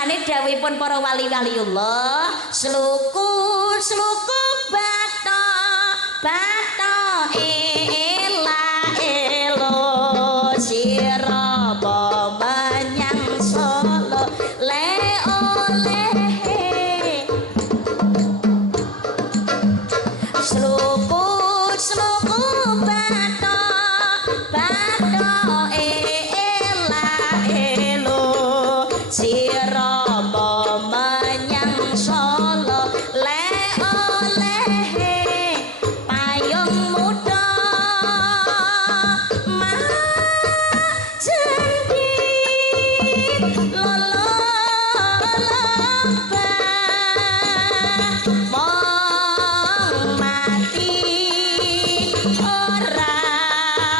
mangane dawuhipun para wali-waliullah sluku bato ela elo sira menyang Solo le oleh sluku bato ela elo sira menyang Solo le oleh payung muda majendit lolo mong mati ora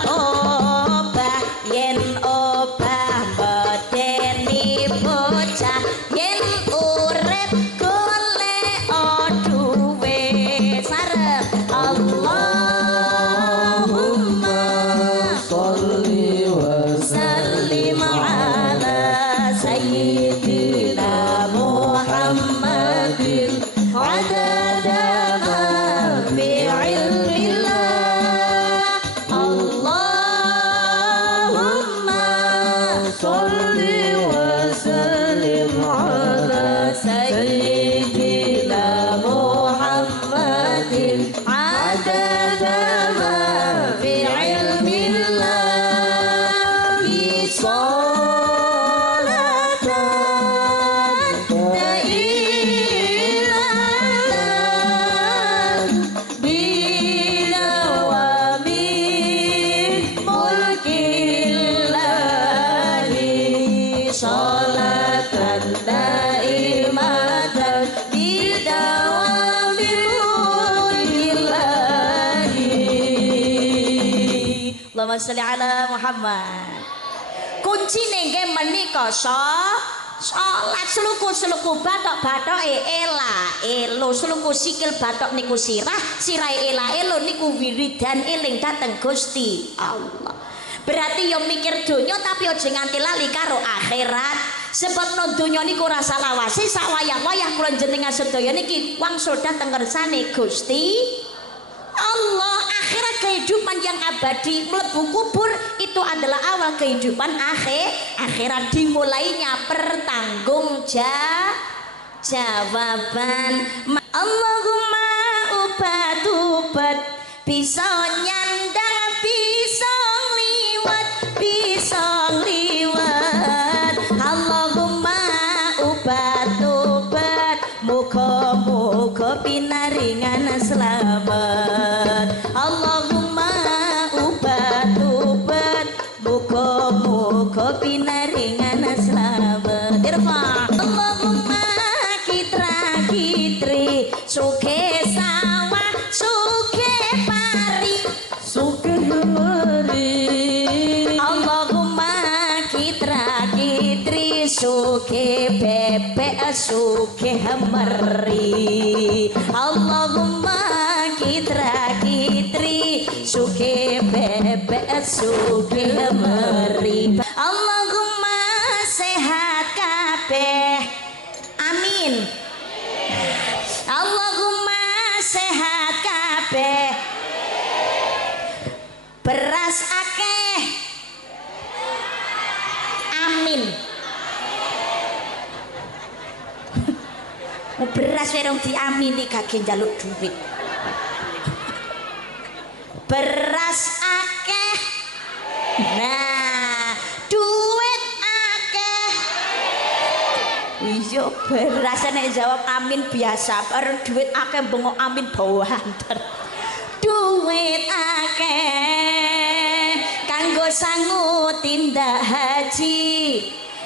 obah yen obah medeni bocah yen urip golek duwe sarep Allahumma sholli wa sallim ala sayyidina Muhammadin adada ma fi ilmillah Allahumma sholli wa sallim ala sayyidina Muhammadin adada ma fi ilmillah salatan dailatan binawami mulkillahi salatan daimatan bidawami mulkillahi Allahumma sholli ala Muhammad. Kuncine nggih menika salat sluku bathok elo sluku sikil bathok niku sirahe elo niku wiridan eling dhateng Gusti Allah. Berarti yo mikir donya tapi aja nganti lali karo akhirat. Sebab no donya niku rasa lawase sawayah-wayah kula jenengan sedaya niki wangsul dhateng kersane Gusti Allah. Akhirat kehidupan yang abadi, mlebu kubur itu adalah awal kehidupan akhirat, dimulainya pertanggungjawaban. Allahumma ubat bisa nyandang bisa liwat Allahumma ubat muga pinaringan selamat Allahumma ubat muga pinaringan selamat irfa Allahumma kitri suke sawah suke pari Allahumma kitri suke bebek suke meri Allahumma kitri suke bebek suke meri Allahumma sehat kabeh amin Allahumma sehat kabeh beras akeh amin beras werong diamini kagek njaluk duit beras akeh nah duit akeh iya beras nek jawab amin biasa bareng duit akeh bengok amin bau hanter duit akeh kanggo sangu tindak haji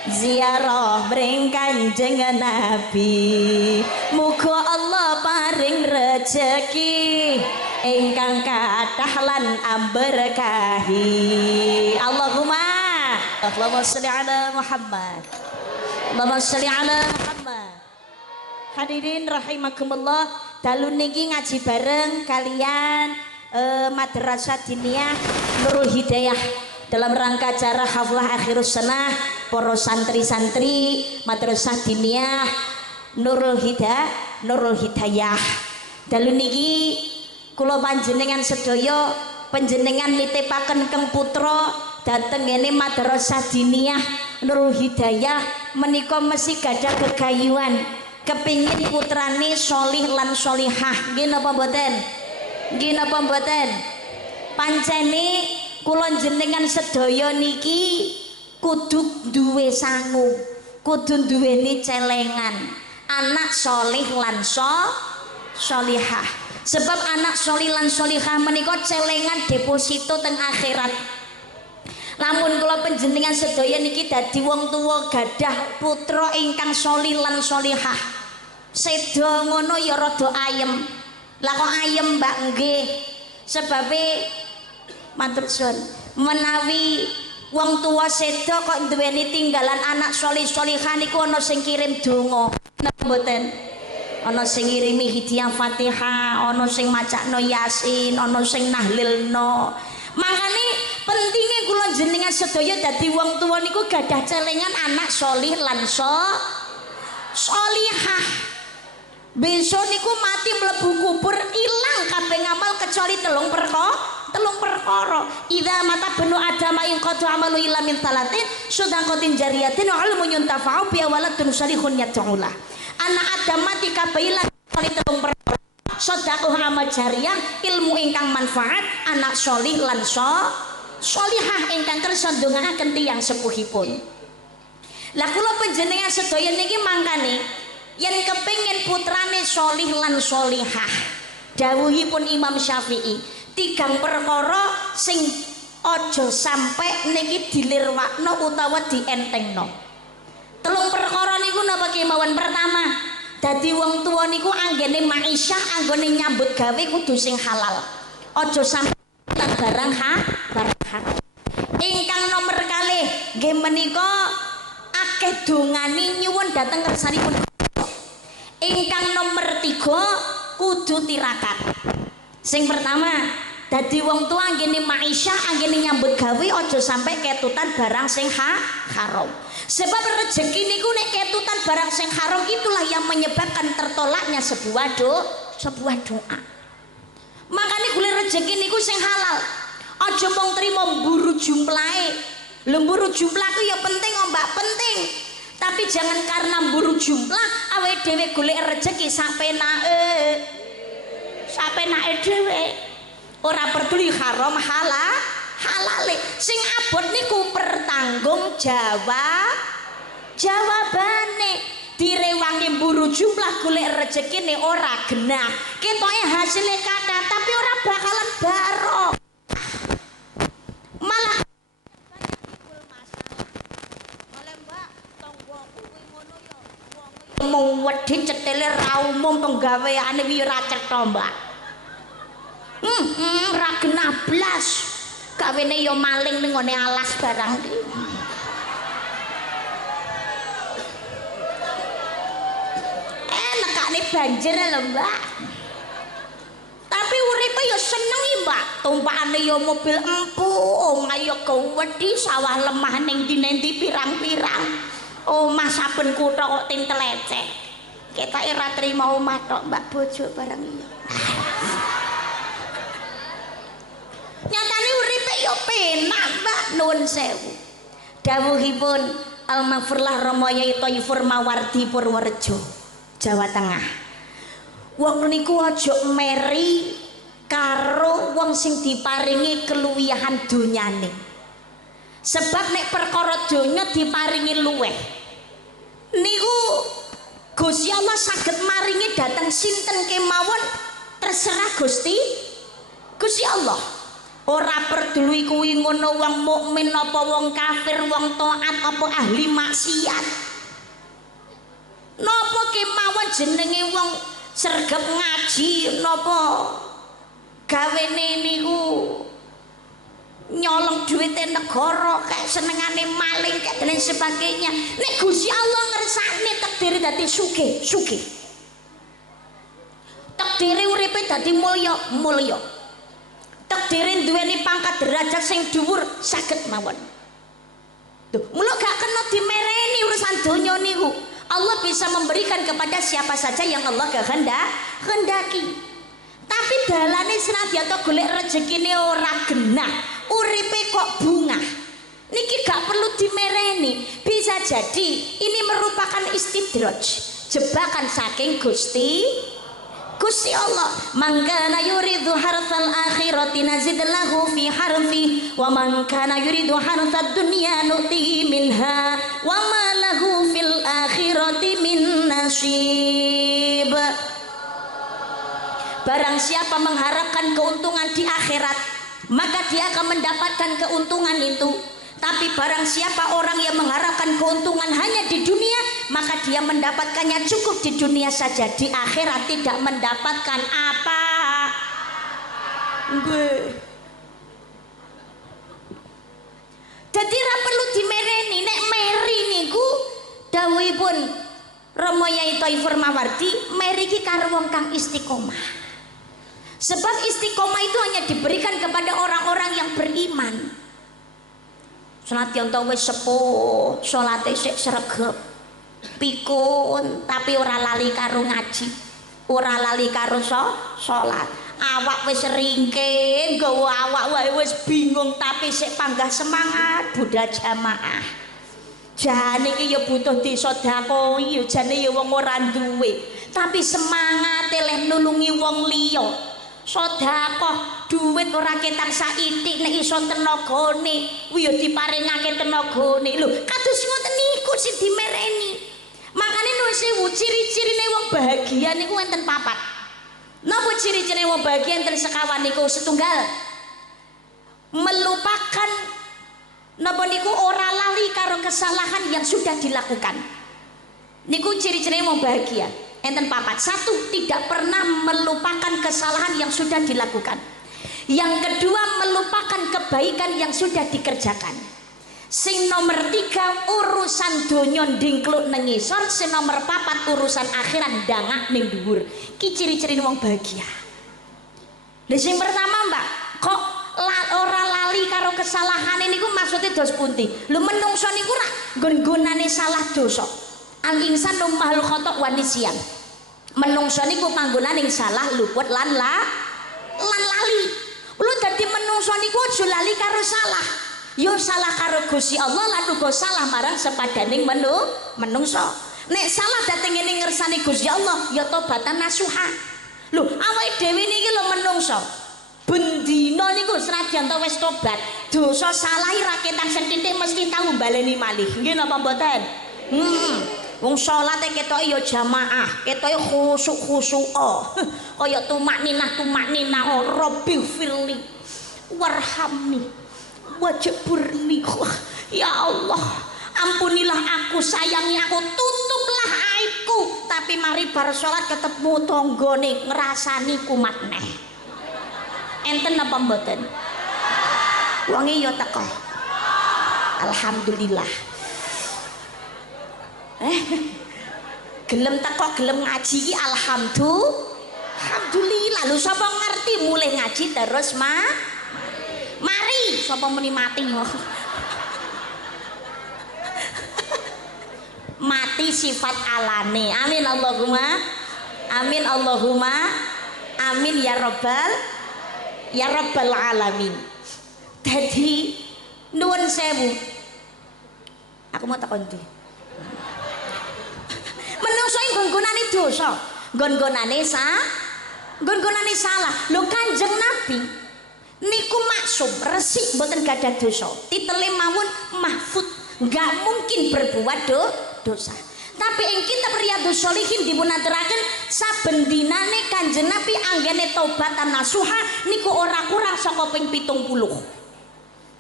ziarah mring Kanjeng Nabi muga Allah paring rejeki ingkang kathah lan amberkahi Allahumma sholli ala Muhammad Allahumma sholli ala Muhammad. Hadirin rahimakumullah, dalu niki ngaji bareng kalian Madrasah Diniyah Nurul Hidayah dalam rangka acara haflah akhirus sanah para santri-santri Madrasah Diniyah Nurul Hidayah. Dalu niki kula panjenengan sedaya panjenengan nitipaken keng putra dhateng ngene Madrasah Diniyah Nurul Hidayah menika mesti gadah gegayuhan kepingin putrane sholih lan sholihah. Nggih napa mboten? Nggih napa mboten? Pancene kula jenengan sedaya niki kudu duwe sangu, kudu duweni celengan anak sholih lan sholihah. Sebab anak sholih lan sholihah menika celengan deposito teng akhirat. Lamun kula panjenengan sedaya niki dadi wong tuwa gadah putra ingkang sholih lan sholihah, seda ngono ya rada ayem. Lah kok ayem Mbak? Nggih, sebabe matur suwun menawi wong tuwa seda kok duweni tinggalan anak sholih sholihah niku ana sing kirim donga napa mboten? Ana sing ngirimi hidayah Fatihah, ana sing macakno Yasin, ana sing nahlilno. Makane pentingnya kula jenengan sedaya dadi wong tuwa niku gadah celengan anak sholih lan sholihah. Besok niku mati mlebu kubur ilang kabeh ngamal kecuali telung perkara. Idza mata benu adama ing qadu amalu illa min talatin sedaqatin jariyatin wa ilmun yuntafa'u bi waladun salihun yad'ulah. Anak Adam mati kabeh ilang kecuali telung perkara. Sedekah amal jariyah, ilmu ingkang manfaat, anak sholih lan sholihah ingkang kersa ndongaaken tiyang sepuhipun. Lah kula panjenengan sedaya niki mangkane yen kepengin putrane sholih lan sholihah, dawuhipun Imam Syafi'i, tigang perkara sing aja sampe niki dilirwakno utawa dientengno. Telung perkara niku napa kemawon? Pertama, dadi wong tuwa niku anggene ma'isyah, anggone nyambut gawe kudu sing halal. Aja sampe barang haram. Ingkang nomor kalih nggih menika akeh dongane nyuwun dhateng kersanipun. Ingkang nomor 3 kudu tirakat. Sing pertama, dadi wong tua anggene ma'isyah, anggene nyambut gawe aja sampai ketutan barang sing haram. Sebab rezeki niku nek ketutan barang sing haram itulah yang menyebabkan tertolaknya sebuah doa. Makanya golek rezeki niku sing halal. Aja mung trimo mburu jumlahe. Lemburu jumlah ku ya penting Mbak, penting. Tapi jangan karena mburu jumlah awake dhewe golek rezeki sapenake. Sapenake dhewe. Ora peduli haram halale. Sing abot niku pertanggung jawabane. Direwangi mburu jumlah golek rezekine ora genah. Ketoke hasilnya kathah tapi ora bakalan barok. Malah mau wedi cetele ra umum penggaweane wi ora cetha Mbak. Ra genah blas. Gawene ya maling ning ngone alas barang iki. Nekane banjir lho Mbak. Tapi uripe ya seneng Mbak. Tumpakane ya mobil empu, omah ya gawedhi, sawah lemah ning ndi-endi pirang-pirang. Omah saben kutha kok tintel ecek. Ketoke ora trima omah tok Mbak, bojo bareng iya. Nyatane uripe ya penak Mbak, nuwun sewu. Dawuhipun Al-Maghfurlah Rama Yai Thaifur Mawardi Purworejo, Jawa Tengah. Wong niku aja meri karo wong sing diparingi keluwihan donyane. Sebab nek perkara donya diparingi luweh niku Gusti Allah saged maringi dateng sinten kemawon terserah Gusti Allah. Ora peduli kuwi ngono wong mukmin apa wong kafir, wong taat apa ahli maksiat. Napa kemawon jenenge wong sregep ngaji napa gawene niku nyolong duwite negara kayak senengane maling kayak dan sebagainya. Nek Gusti Allah ngersakne takdire dadi sugih. Takdire uripe dadi mulya. Takdirin duweni pangkat derajat sing dhuwur saged mawon. Tuh, mula gak kena dimereni urusan donya niku. Allah bisa memberikan kepada siapa saja yang Allah kehendaki. Tapi dalane senadyan to golek rezekine ora genah, uripe kok bungah. Niki gak perlu dimereni. Bisa jadi ini merupakan istidraj, jebakan saking Gusti Allah. Man kana yuridu harfal akhirati nazid lahu fi harfi wa man kana yuridu harfad dunya nuti minha wa ma lahu fil akhirati min nasib. Barang siapa mengharapkan keuntungan di akhirat, maka dia akan mendapatkan keuntungan itu. Tapi barang siapa orang yang mengharapkan keuntungan hanya di dunia, maka dia mendapatkannya cukup di dunia saja, di akhirat tidak mendapatkan apa. Jadi ra perlu dimereni, nek meri niku dawuhipun Rama Yai Thaifur Mawardi, meri iki karo wong kang istiqomah. Sebab istiqomah itu hanya diberikan kepada orang-orang yang beriman. Senadyan to wis sepuh, salate sik sregep, pikun, tapi ora lali karo ngaji, ora lali karo salat. Awak wis ringkih, nggawa awak wae wis bingung, tapi sik panggah semangat budal jamaah. Jane iki ya butuh disedekoi, jane ya wong ora duwe, tapi semangat leh nulungi wong liya. Sedekah duit ora ketan saithik nek iso tenagane kuwi ya diparingake tenagane. Lho, kados ngoten niku sing dimereni. Makane nuwun sewu ciri-cirine wong bahagia niku enten papat. Napa ciri-cirine wong bahagia enten sekawan niku? Setunggal, melupakan napa niku ora lali karo kesalahan yang sudah dilakukan. Niku ciri-cirine wong bahagia. Enten papat. Satu, tidak pernah melupakan kesalahan yang sudah dilakukan. Yang kedua, melupakan kebaikan yang sudah dikerjakan. Sing nomor tiga, urusan donya ndingkluk nang ngisor. Sing nomor papat, urusan akhirat ndangak ning dhuwur. Ki ciri-ciri wong bahagia. Lha sing pertama, Mbak, kok ora lali karo kesalahane niku maksudnya dos pundi? Lho menungso niku ra nggon-gonane salah dosa. Al insan mahal khotok wa nisyan. Menungso niku panggonan ing salah luput lan lali. Lu dadi menungso niku aja lali karo salah. Yo salah karo Gusti Allah lan uga salah marang sepadaning menungso. Nek salah dateng ngene ngersani Gusti Allah ya tobatan nasuha. Lho awake dhewe niki lho menungso. Bendina niku senajan to wis tobat, dosa salah ra ketan sethithik mesti tahu baleni malih. Nggih napa mboten? Wong salate ketoke ya jamaah, ketoke khusuk-khusuk. Kaya tumakninah Rabbi firli warhamni wajburni. Ya Allah, ampunilah aku, sayangi aku, tutuplah aibku. Tapi mari bar salat ketemu tanggane ngrasani kumat neh. Enten apa mboten? Wonge ya teko. Alhamdulillah. Gelem teko gelem ngaji iki alhamdulillah. Lho sapa ngerti mulih ngaji terus mari sapa muni mati. Mati sifat alane. Amin Allahumma amin ya rabbal alamin. Dadi nuwun sewu, aku mau takon iki. Menungso nggon-gonane dosa, nggon-gonane salah. Lho Kanjeng Nabi niku maksum, resik mboten gadah dosa. Titele mawon mahfud, enggak mungkin berbuat dosa. Tapi ing kitab Riyadhus Shalihin dipunaturaken saben dinane Kanjeng Nabi anggene taubatan nasuha niku ora kurang saka ping 70.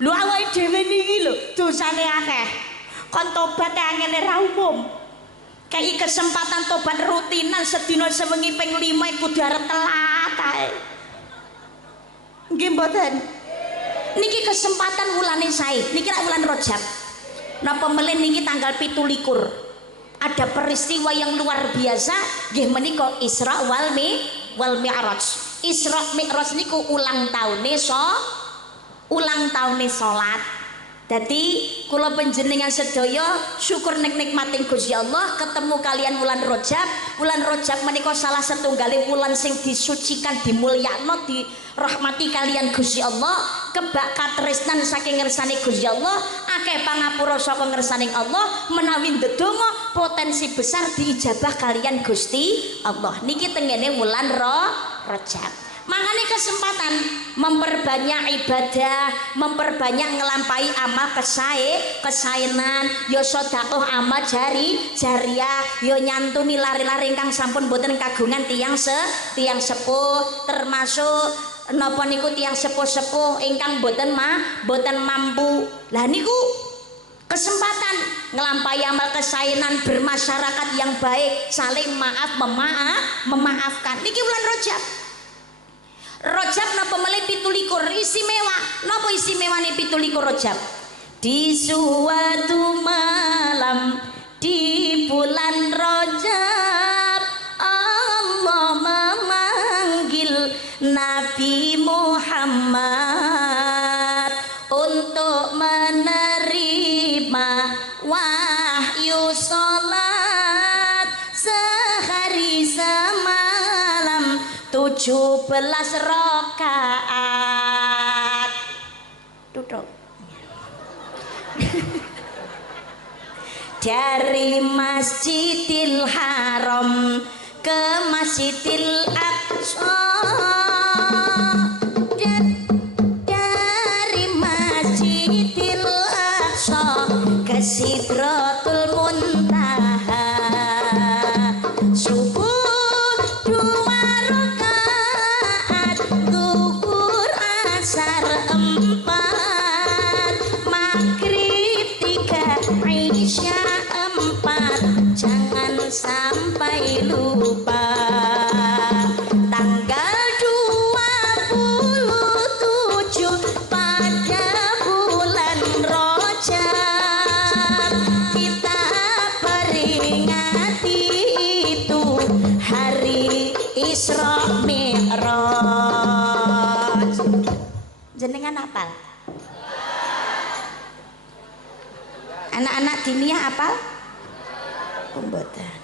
Lho awake dhewe niki lho dosane akeh. Kon tobat anggene ra umum. Kayak kesempatan tobat rutinan sedina sewengi ping 5 kudu arep telat ae. Nggih mboten? Niki kesempatan wulane sae. Niki ra wulan Rajab. Napa melih niki tanggal 17. Ada peristiwa yang luar biasa nggih menika Isra wal Mi'raj. Isra Mi'raj niku ulang taune salat. Dadi kula panjenengan sedaya syukur nikmating Gusti Allah ketemu kalian wulan Rajab. Wulan Rajab menika salah setunggaling wulan sing disucikan, dimulyakno, dirahmati kalian Gusti Allah. Kebak katresnan saking ngersane Gusti Allah, akeh pangapura saka ngersaning Allah, menawi ndedonga potensi besar diijabah kalian Gusti Allah. Niki tengene wulan Rajab. Makanya kesempatan memperbanyak ibadah, memperbanyak ngelampai amal kesaenan, yo sedekah amal jariah, yo nyantuni lari-lari ingkang sampun boten kagungan tiang sepuh, termasuk napa niku tiang sepuh-sepuh ingkang boten mampu. Lah niku kesempatan ngelampai amal kesaenan, bermasyarakat yang baik, saling memaafkan. Niki bulan Rajab napa melih 17 istimewa. Napa istimewane 17 Rajab? Di suatu malam di bulan Rajab Allah memanggil Nabi Muhammad untuk menerima wahyu salat sehari semalam 17 rakaat. Duduk. Dari Masjidil Haram ke Masjidil Aqsa, dari Masjidil Aqsa ke Sidratul Muntaha. Subuh 2 rakaat, zuhur asar 4, maghrib 3, isya 4. Jangan sampai lupa tanggal 27 pada bulan Rajab kita peringati itu hari Isra Mi'raj. Jenengan apal? Anak-anak diniyah apal? Mboten.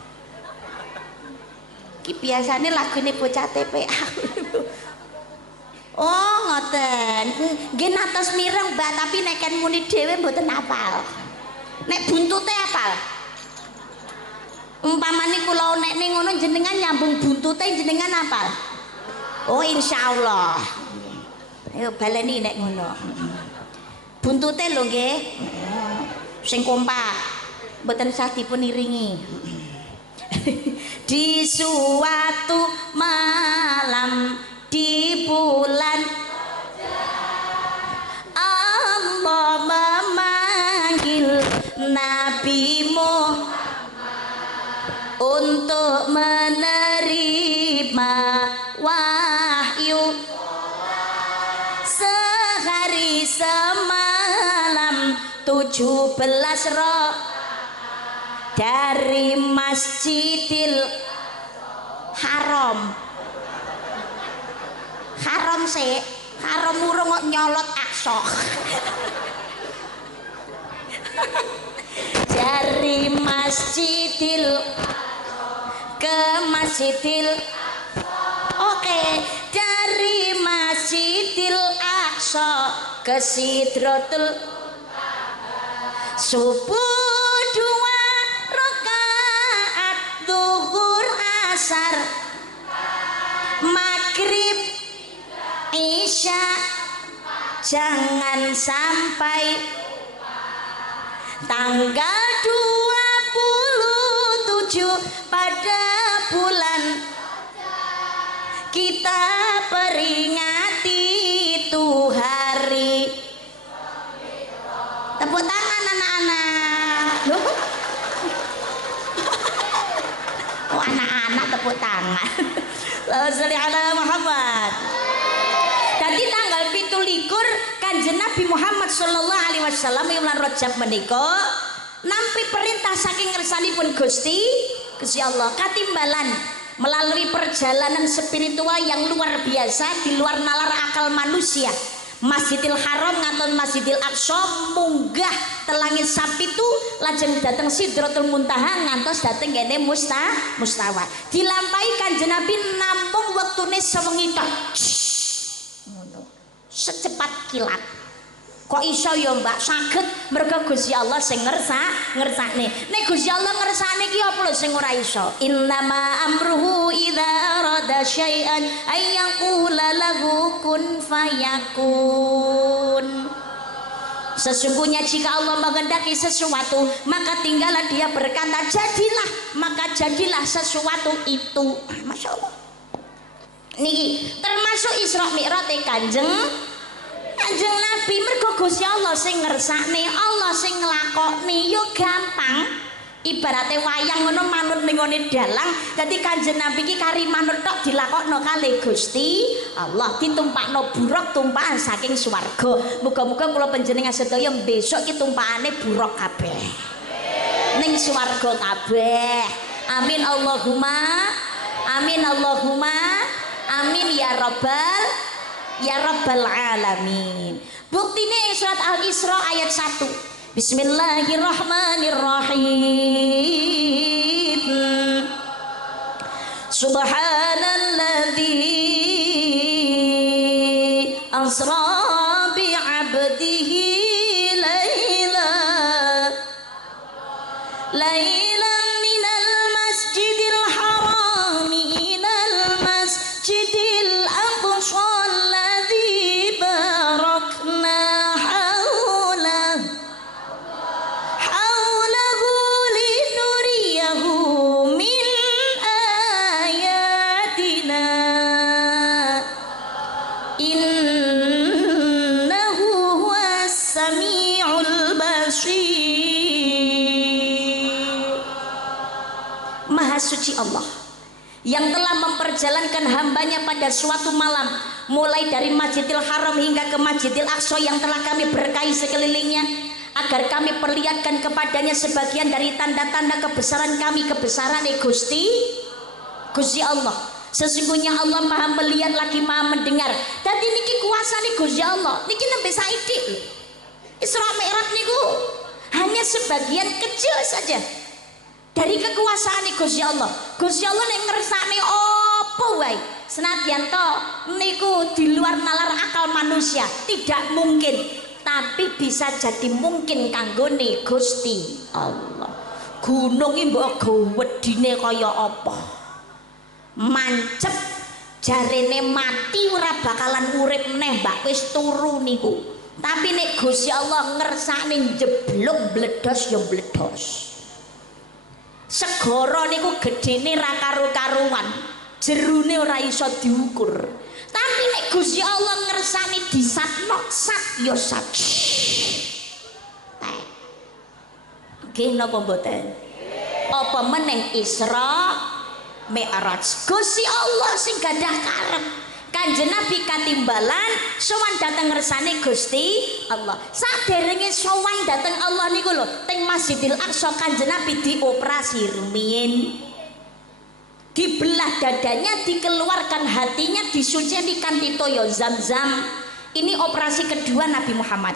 Ki biasane lagune bocah TPA. Oh, ngoten. Nggih natos mireng, Mbak, tapi nek kan muni dhewe mboten apal. Nek buntute apal? Umpamane kula nek ning ngono jenengan nyambung buntute jenengan apal? Oh, insyaallah. Ayo baleni nek ngono. Buntute lho nggih. Sing kompak. Mboten sah dipun iringi. Di suatu malam di bulan Allah memanggil Nabi Muhammad untuk menerima wahyu sehari semalam 17 dari Masjidil Haram. Haram sih, haram urung kok nyolot Aqsa. Dari Masjidil ke Masjidil, oke, dari Masjidil Aqsa ke Sidratul subuh 2 rakaat, zuhur asar, maghrib isya. Jangan sampai tanggal 27 pada bulan kita peringati itu hari. Tepuk tangan anak-anak. Oh, anak-anak tepuk tangan. Allahumma sholli ala Muhammad. Dadi tanggal 17 Kanjeng Nabi Muhammad sallallahu alaihi wasallam bulan Rajab menika nampi perintah saking ngersanipun Gusti Allah katimbalan melalui perjalanan spiritual yang luar biasa di luar nalar akal manusia. Masjidil Haram ngantos Masjidil Aqsa munggah telangit sapitu lajeng dateng Sidratul Muntaha ngantos dateng kene mustawa. Dilampahi Kanjeng Nabi namung wektune sewengi tok. Ngono. Secepat kilat. Kok iso ya Mbak saged mergo Gusti Allah sing ngersakne. Nek Gusti Allah ngersakne iki apa lho sing ora iso? Innama amruhu idza arada syai'an ay yaqula lahu kun fayakun. Sesungguhnya jika Allah menghendaki sesuatu maka tinggallah dia berkata jadilah, maka jadilah sesuatu itu. Masya Allah. Niki termasuk Isra Mi'raj Kanjeng Nabi mergo Gusti Allah sing ngersakne, Allah sing nglakokne yo gampang. Ibarate wayang ngono manut ning ngene dalang, dadi Kanjeng Nabi iki kari manut tok dilakokno kalih Gusti Allah, ditumpakno buruk tumpakan saking swarga. Muga-muga kula panjenengan sedaya besok iki tumpakane buruk kabeh. Ning swarga kabeh. Amin Allahumma. Amin Allahumma. Amin ya rabbal alamin. Buktine surat Al-Isra ayat 1. Bismillahirrahmanirrahim. Subhanalladzi asra bi 'abdihi lailan minal masjidil haram ilal masjidil aqsa suci Allah yang telah memperjalankan hambanya pada suatu malam mulai dari Masjidil Haram hingga ke Masjidil Aqsa yang telah kami berkahi sekelilingnya agar kami perlihatkan kepadanya sebagian dari tanda-tanda kebesaran kami, kebesaran Gusti Allah. Sesungguhnya Allah maha melihat lagi maha mendengar. Tadi niki kuasane Gusti Allah niki nembe saiki Isra Mi'raj niku hanya sebagian kecil saja dari kekuasaan Gusti Allah. Gusti Allah nek ngersakne apa wae senadyan to niku di luar nalar akal manusia tidak mungkin, tapi bisa jadi mungkin kanggone Gusti Allah. Gunung iki mbok gedine kaya apa, mancep jarene mati ora bakalan urip meneh mbak wis turu niku, tapi nek Gusti Allah ngersakne jeblok bledos ya bledos. Segara niku gedene ra karo-karuan, jerune ora iso diukur. Tapi nek Gusti Allah ngersani disatno sat ya sat. Nggih napa mboten? Apa meneh Isra Mi'raj. Gusti Allah sing gadah karep. Kanjeng Nabi katimbalan sowan dateng ngersane Gusti Allah. Saderenge sowan dateng Allah niku lho, teng Masjidil Aqsa Kanjeng Nabi dioperasi rumiyin. Dibelah dadanya, dikeluarkan hatinya, disucikan di toyo Zam-Zam. Ini operasi kedua Nabi Muhammad.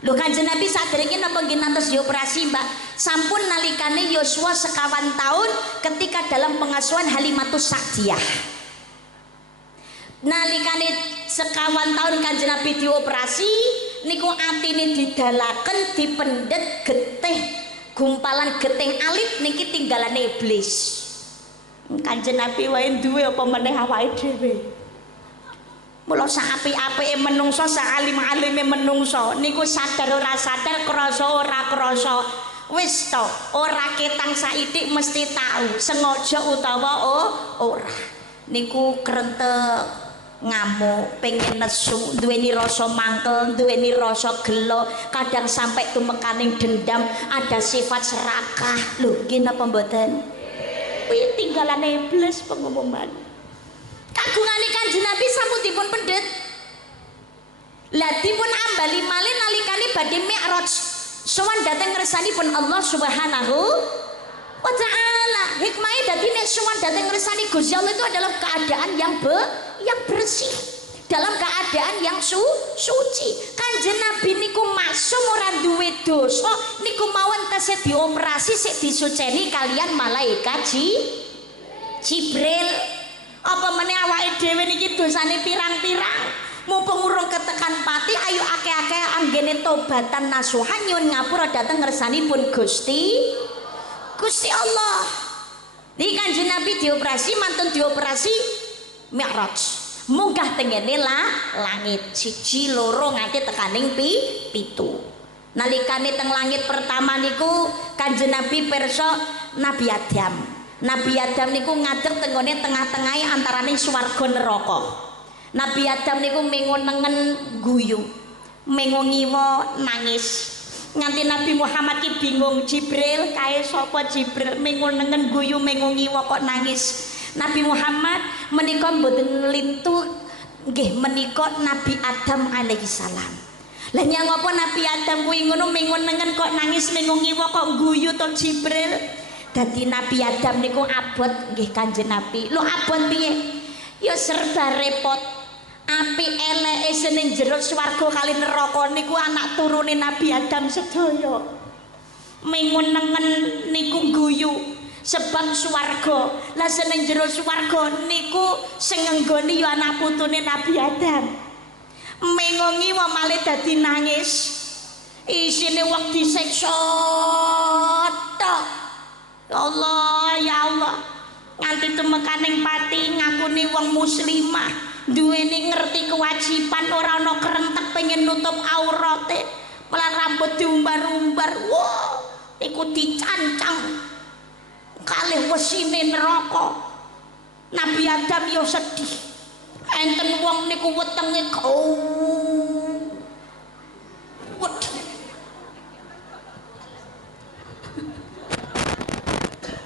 Lho Kanjeng Nabi saderenge napa nggih nantos dioperasi, Mbak? Sampun nalikane Yosua sekawan tahun ketika dalam pengasuhan Halimatus Sa'diyah. Nalikane sekawan tahun Kanjeng Nabi dioperasi niku atine didalaken dipendet getih gumpalan getih alit niki tinggalane iblis. Kanjeng Nabi wae duwe apa meneh awake dhewe. Mula saapik-apike menungso saalim-alime menungso niku sadar ora sadar krasa ora krasa wis to ora ketang saitik mesti tahu sengaja utawa ora niku krentek ngamuk, pengen nesu, duweni rasa mangkel, duweni rasa gelo, kadang sampai tumekaning dendam, ada sifat serakah. Lho, nggih napa mboten? Kuwi tinggalane iblis pengumuman. Kagungane Kanjeng Nabi sampun dipun pendet. Lah dipun ambali malih nalikane badhe Mi'raj. Sowan dhateng ngersanipun Allah Subhanahu wa ta'ala. hikmahnya dadi nek sowan dateng ngersani Gusti Allah itu adalah keadaan yang bersih, dalam keadaan yang suci. Kanjeng Nabi niku maksum ora duwe dosa, niku mawon tesih dioperasi sik disuceni kalian malaikat Jibril. Apa meneh awake dhewe niki dosane pirang-pirang. Mumpung urung ketekan pati, ayo akeh-akeh anggene tobatan nasuhan nyuwun ngapura dhateng ngersanipun Gusti Allah. Di Kanjeng Nabi dioperasi, mantun dioperasi Mi'raj. Munggah tengene langit 1 2 nganti tekaning 7. Nalikane teng langit pertama niku Kanjeng Nabi pirsa Nabi Adam. Nabi Adam niku ngadeg tenggone tengah-tengahe antaraning swarga neraka. Nabi Adam niku mengon nengen guyu, mengon ngiwa nangis. Nganti Nabi Muhammad ki bingung, Jibril kae sapa Jibril mengon nengen guyu mengon ngiwa kok nangis. Nabi Muhammad menika mboten lintu nggih menika Nabi Adam alaihi salam. Lah nyang apa Nabi Adam kuwi ngono mengon nengen kok nangis mengon ngiwa kok guyu to Jibril. Dadi Nabi Adam niku abot nggih Kanjeng Nabi. Lho abot piye? Ya serba repot. Api eleke seneng jero swarga kali neraka niku anak turune Nabi Adam sedaya. Mengun nengen niku guyu sebab swarga. Lah seneng jero swarga niku sing ngenggoni ya anak putune Nabi Adam. Mengongi wa malih dadi nangis. Isine wong disiksa tok. Allah ya Allah. Nganti tumekaning pati ngakuni wong muslimah. Duweni ngerti kewajiban ora ana kerentek pengen nutup aurate malah rambut diumbar-umbar. Wah iku dicancang kalih wesine neraka. Nabi Adam yo sedih enten wong niku wetenge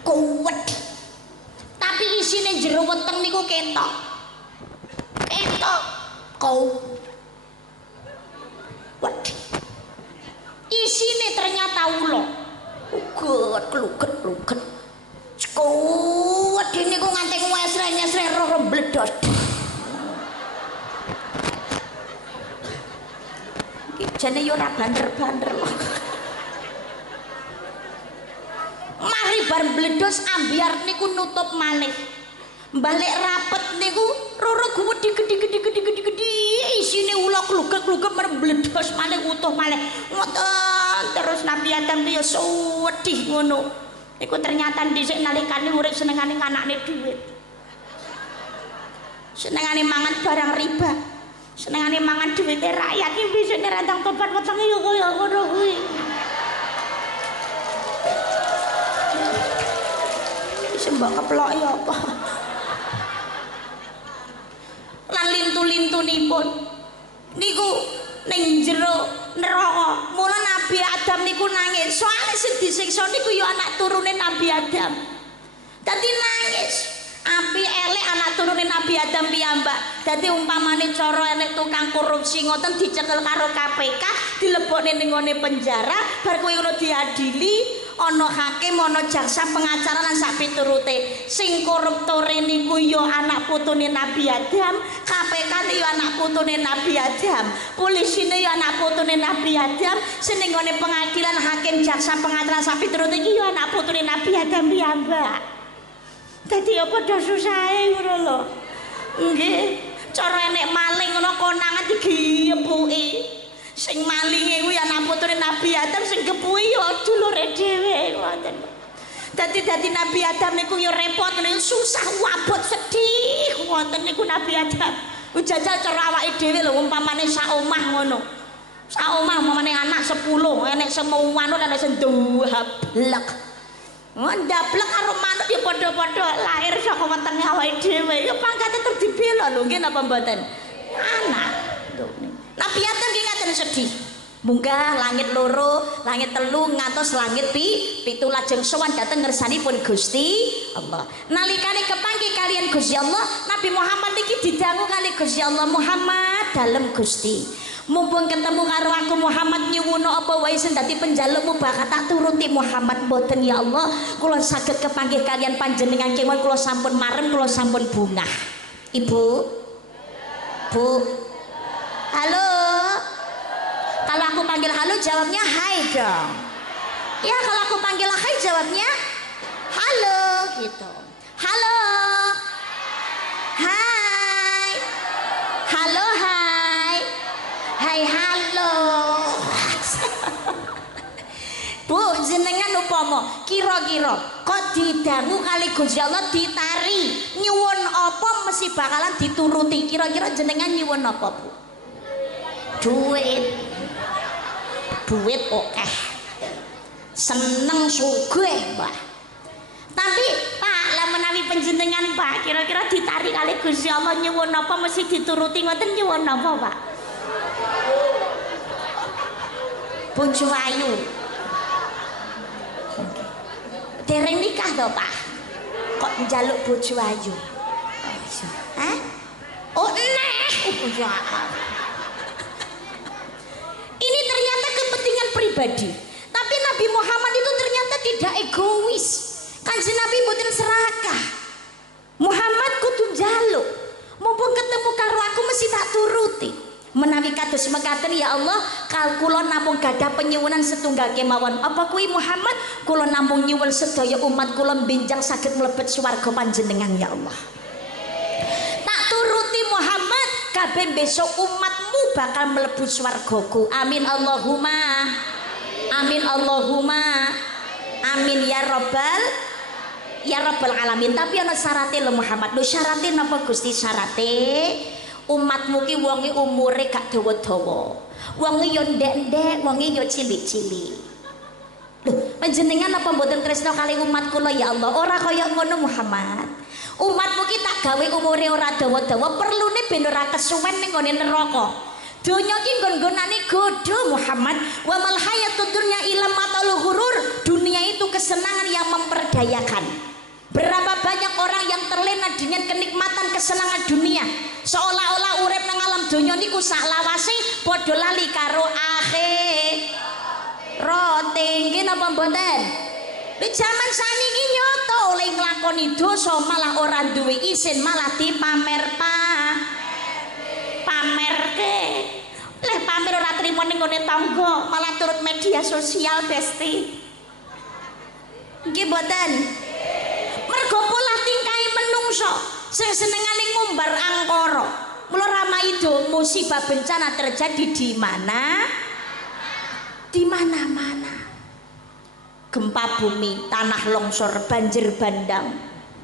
kuwet tapi isine jero weteng niku ketok wedi isine ternyata ula kluget wedi niku nganti nyesre roh mbledhos iki jane yo ora bander-bander mari bar mbledhos ambiar niku nutup malih balik rapet niku roro gede isine ula kluget merbledos malih utuh malih ngoten terus Nabi Adam ya sedih ngono niku ternyata dhisik nalikane urip senengane anakne dhuwit senengane mangan barang riba senengane mangan dhuwite rakyat iki bisa ngerantang tobat wetenge ya kaya ngono kuwi sembah keplok ya apa lan lintu-lintunipun niku ning jero neraka. Mula Nabi Adam niku nangis. Soale sing disiksa niku ya anak turune Nabi Adam. Dadi nangis. Api elek anak turune Nabi Adam piyambak. Dadi umpamane cara elek tukang korupsi ngoten dicekel karo KPK, dilebokne ning ngone penjara, bar kowe ngono diadili ana hakim ana jaksa pengacara lan sak piturute sing koruptore niku ya anak putune Nabi Adam KPK ya anak putune Nabi Adam polisine ya anak putune Nabi Adam sing ning ngone pengadilan hakim jaksa pengacara sak piturute iki ya anak putune Nabi Adam piyambak dadi apa padha susahe ngono lho nggih cara enek maling ngono konangan digepuki sing malinge kuwi anak putune Nabi Adam sing gepuki ya dulure dhewe ngoten. Dadi Nabi Adam niku ya repot niku susah wabot sedih ngoten niku Nabi Adam. Jajal cara awake dhewe lho umpamane sak omah ngono. Sak omah umpamane anak 10 enek semu manut enek sing ndablek. Ndablek karo manut ya padha-padha lahir saka wetenge awake dhewe. Ya pangkate terus dibela lho nggih napa mboten? Anak. Nabi Adam nggih ngaten sedih. Munggah langit loro, langit telu ngantos langit pitu lajeng sowan dhateng ngersanipun Gusti Allah. Nalikane kepanggih kalian Gusti Allah, Nabi Muhammad niki didangu kali Gusti Allah Muhammad dalem Gusti. Mumpung ketemu karo aku Muhammad nyuwun apa wae sing dadi penjalukmu bakal tak turuti Muhammad mboten ya Allah. Kula saged kepanggih kalian panjenengan kemawon kula sampun marem kula sampun bungah. Ibu. Bu. Halo. Kalau aku panggil halo jawabnya hai dong. Ya kalau aku panggil hai jawabnya halo gitu. Halo. Hai. Halo hai. Hai halo. Bu jenengan upama kira-kira kok didangu kali Gusti Allah ditari nyuwun apa mesti bakalan dituruti. Kira-kira jenengan nyuwun apa Bu? Duit. Duit oke. Seneng sugih Mbah. Tapi Pak lah menawi panjenengan Pak kira-kira ditari kali Gusti Allah nyuwun apa mesti dituruti ngoten nyuwun apa Pak? Bojo ayu. Dereng nikah to Pak? Kok njaluk bojo ayu? Hah? Oh neh. Ini ternyata kepentingan pribadi. Tapi Nabi Muhammad itu ternyata tidak egois. Kanjeng Nabi mboten serakah. Muhammad kudu njaluk. Mumpung ketemu karo aku mesti tak turuti. Menawi kados mekaten ya Allah, kula namung gadah penyuwunan setunggal kemawon. Apa kuwi Muhammad? Kula namung nyuwun sedaya umat kula benjang saged mlebet swarga panjenengan ya Allah. Tak turuti Muhammad, kabeh besok umatmu bakal mlebu swargaku. Amin Allahumma. Amin Allahumma. Amin ya rabbal alamin. Tapi ana syaratnya lho Muhammad. Lho syaratnya napa Gusti syaratnya? Umatmu ki wonge umure gak dawa-dawa. Wonge yo ndek-ndek, wonge yo cilik-cilik. Lho, panjenengan apa mboten tresno kali umat kula ya Allah? Ora kaya ngono Muhammad. Umatmu ki tak gawe umure ora dawa-dawa, perlune ben ora kesuwen ning gone neraka. Donya ki nggon-nggonane godho Muhammad. Wa mal hayatud dunya illa matalul ghurur. Dunia itu kesenangan yang memperdayakan. Berapa banyak orang yang terlena dengan kenikmatan kesenangan dunia, seolah-olah urip nang alam donya niku sak lawase padha lali karo akhirat. Nggih napa mboten? Di zaman saniki nyoto oleh nglakoni dosa malah ora duwe izin, malah pamerke. Leh pamer ora trimo ning ngene tangga, malah turut media sosial Besti. Nggih mboten? Mergo pola tingkahe menungso sing senengane ngumbar angkara. Mula ramaido musibah bencana terjadi di mana? Di mana-mana. Gempa bumi, tanah longsor, banjir bandang,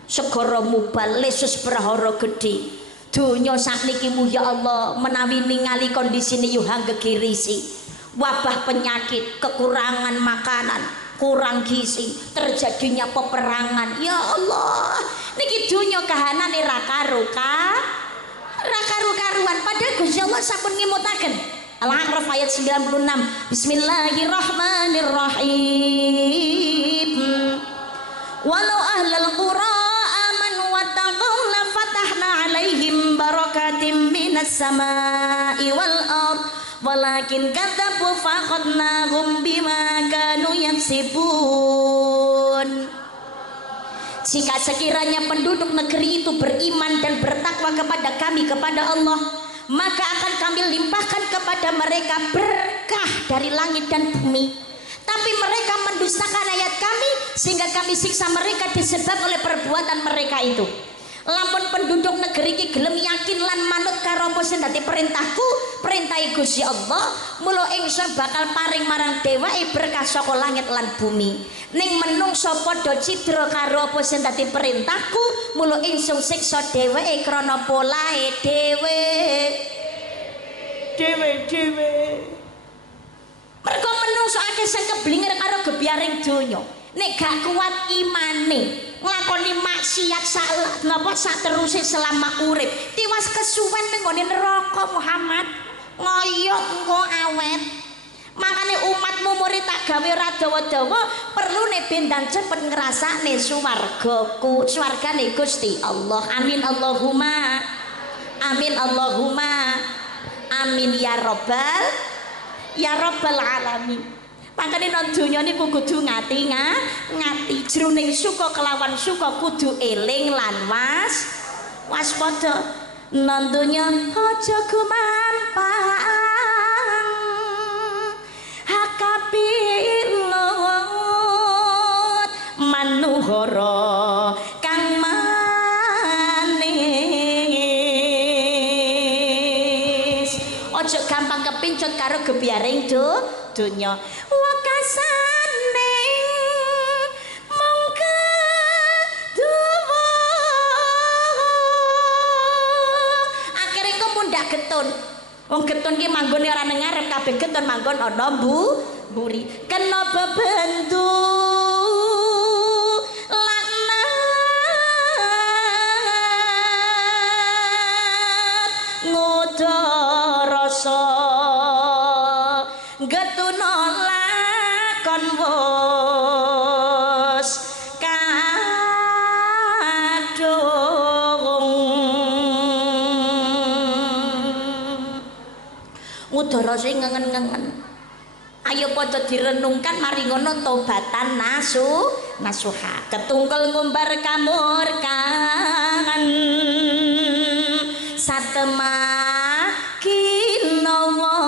segara mubal, lesus prahara gedhe. Donya sakniki ya Allah menawi ningali kondisine yo hanggegirisi. Wabah penyakit, kekurangan makanan, kurang gizi, terjadinya peperangan. Ya Allah, niki dunya kahanane ra karu-karuan. Padahal Gusti Allah sampun ngimutaken. Al-A'raf ayat 96. Bismillahirrahmanirrahim. Walau ahlal qura amanu wattaqaw la fatahna 'alaihim barakatim minas samai wal ardh. Walakin kadzabu faqadnahum bima kanu yaksibun. Jika sekiranya penduduk negeri itu beriman dan bertakwa kepada kami, kepada Allah, maka akan kami limpahkan kepada mereka berkah dari langit dan bumi. Tapi mereka mendustakan ayat kami sehingga kami siksa mereka disebabkan oleh perbuatan mereka itu. Lamun penduduk negeri iki gelem yakin lan manut karo apa sing dadi perintahku, perintah Gusti Allah, mula ingsun bakal paring marang dheweke berkah saka langit lan bumi. Ning menungso padha cidra karo apa sing dadi perintahku, mula ingsun siksa dheweke krana polahe dhewe. Mergo menungso akeh sing keblinger karo gebyaring donya. Nek gak kuat imane, nglakoni maksiat sak teruse selama urip, tiwas kesuwen ning gone neraka Muhammad. Ngoyot engko awet. Makane umatmu murid tak gawe ora dawa-dawa, perlune bendan cepet ngrasakne swargaku, swargane Gusti Allah. Amin Allahumma. Amin Allahumma. amin ya rabbal alamin. Makane nang donya niku kudu ngati jroning suka kelawan suka kudu eling lan waspada. Nang donya aja gumampang hakapilut manuhara kang manis. Aja gampang kepincut karo gebyaring donya. Wakasane mongko duwa akhire kok mundak getun. Wong getun ki manggone ora nang ngarep, kabeh getun manggon ana mburi. Kena bebendu laknat ngudarasa getuna lakon wos kadung udara sing ngengen-ngengen. Ayo padha direnungkan mari ngono tobatan nasuha ketungkel ngumbar kamurkan satema kinawa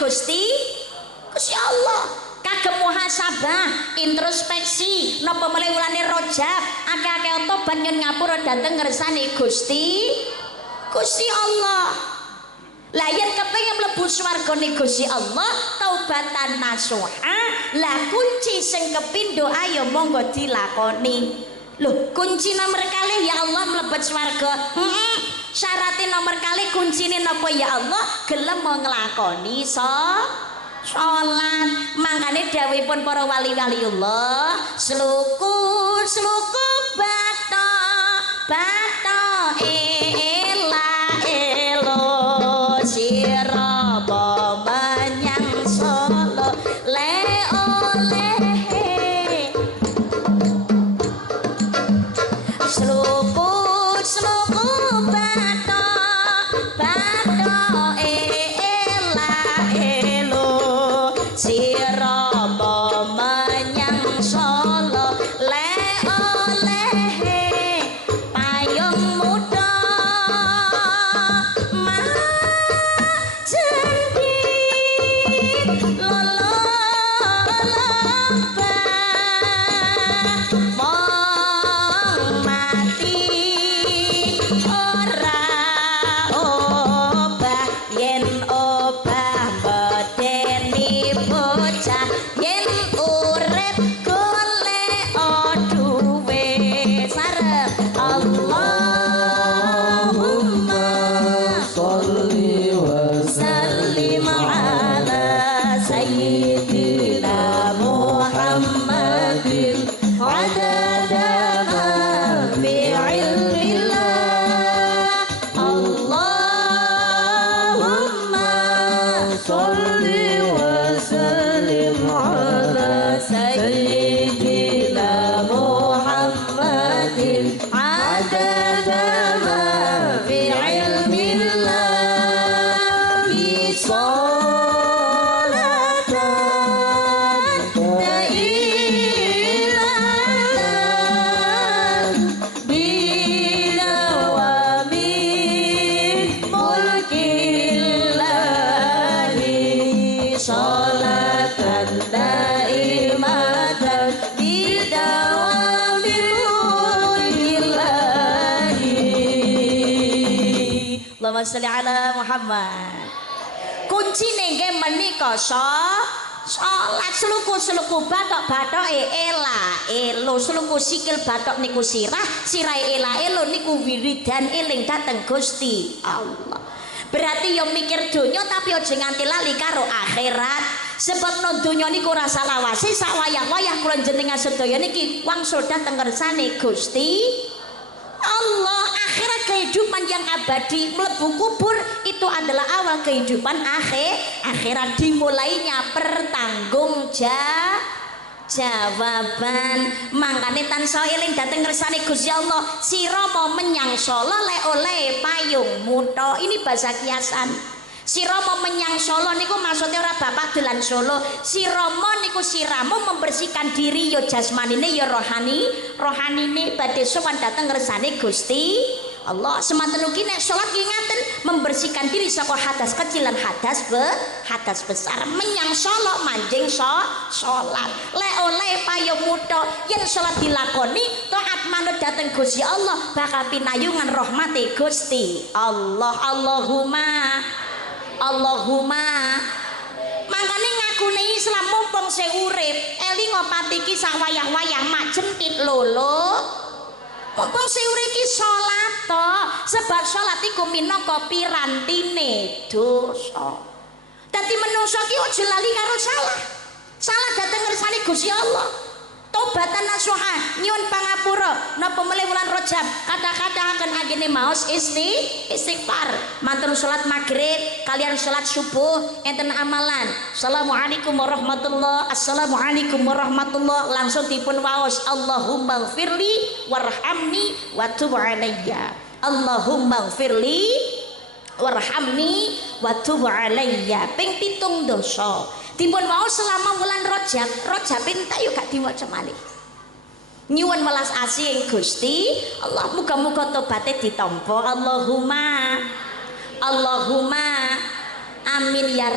Gusti Allah kagem muhasabah introspeksi napa meneh wulane Rajab akeh-akeh tobat nyun ngapura dhateng ngersane Gusti Allah. Lah yen kepengin mlebu swargane Gusti Allah taubatan nasuha lah kunci sing kepindho ayo monggo dilakoni. Lho kunci nomor kalih ya Allah mlebet swarga. Syaratnya nomor kali kuncine napa ya Allah gelem mau nglakoni sholat. Mangkane dawuhipun para wali-waliullah sluku bata ela siraba menyang Solo le oleh sluku siraba menyang Solo le oleh payung muda majendi lolo mong mati ora obah yen obah bedeni bocah yen urip golek duwe sarep Allahumma sholli wa sallim ala sayyidina Muhammadin adada ma fi ilmillah Allahumma sholli wa sallim ala sayyidina Muhammadin adada ma fi ilmillah bisolatan dailatan bidawami mulkillahi sholatan daimatan bidawami mulkillahi. Allahumma sholli ala Muhammad. Kuncine nggih menika salat sluku bathok elo sluku sikil bathok niku sirahe elo niku wiridan eling dhateng Gusti Allah. Berarti yo mikir donya tapi aja nganti lali karo akhirat. Sebab no donya niku rasa lawase sak wayah-wayah kula jenengan sedaya niki wangsul dhateng ngersane Gusti Allah. Akhirat kehidupan yang abadi. Mlebu kubur itu adalah awal kehidupan akhirat, dimulainya jawaban. Mangkane tansah eling dhateng ngersane Gusti Allah, sira mau menyang Solo lek oleh payung mutha. Ini bahasa kiasan. Si Romo menyang Solo niku maksudnya ora bapak dolan Solo. Si Romo niku siramu membersihkan diri yo jasmanine yo rohanine badhe sowan dateng ngersane Gusti Allah. Semanten ugi nek salat nggih ngaten, membersihkan diri saka hadas kecil lan hadas besar. Menyang Solo manjing salat. Lek oleh payung mutha yen salat dilakoni taat manut dateng Gusti Allah bakal pinayungan rahmati Gusti Allah. Allahumma mangkane ngakune Islam mumpung sing urip elinga pati iki sak wayah-wayah mak jentit lolo mumpung sing urip iki salat to, sebab salat iku minangka pirantine dosa. Dadi menungso iki aja lali karo salah dateng ngersani Gusti Allah. Tobatan nasuha nyuwun pangapura napa melih wulan Rajab kata-kata akan agene maos istighfar manten salat maghrib kalian salat subuh enten amalan assalamualaikum warahmatullah assalamualaikum warahmatullah langsung dipun waos Allahumma gfirli warhamni wa tub alayya Allahumma gfirli warhamni wa tub alayya ping 7 dosa. Dipun mau selama bulan Rajab pinta yuk gak diwaca malih. Nyuwun welas asih Gusti Allah muga-muga tobaté ditampa. Allahumma amin ya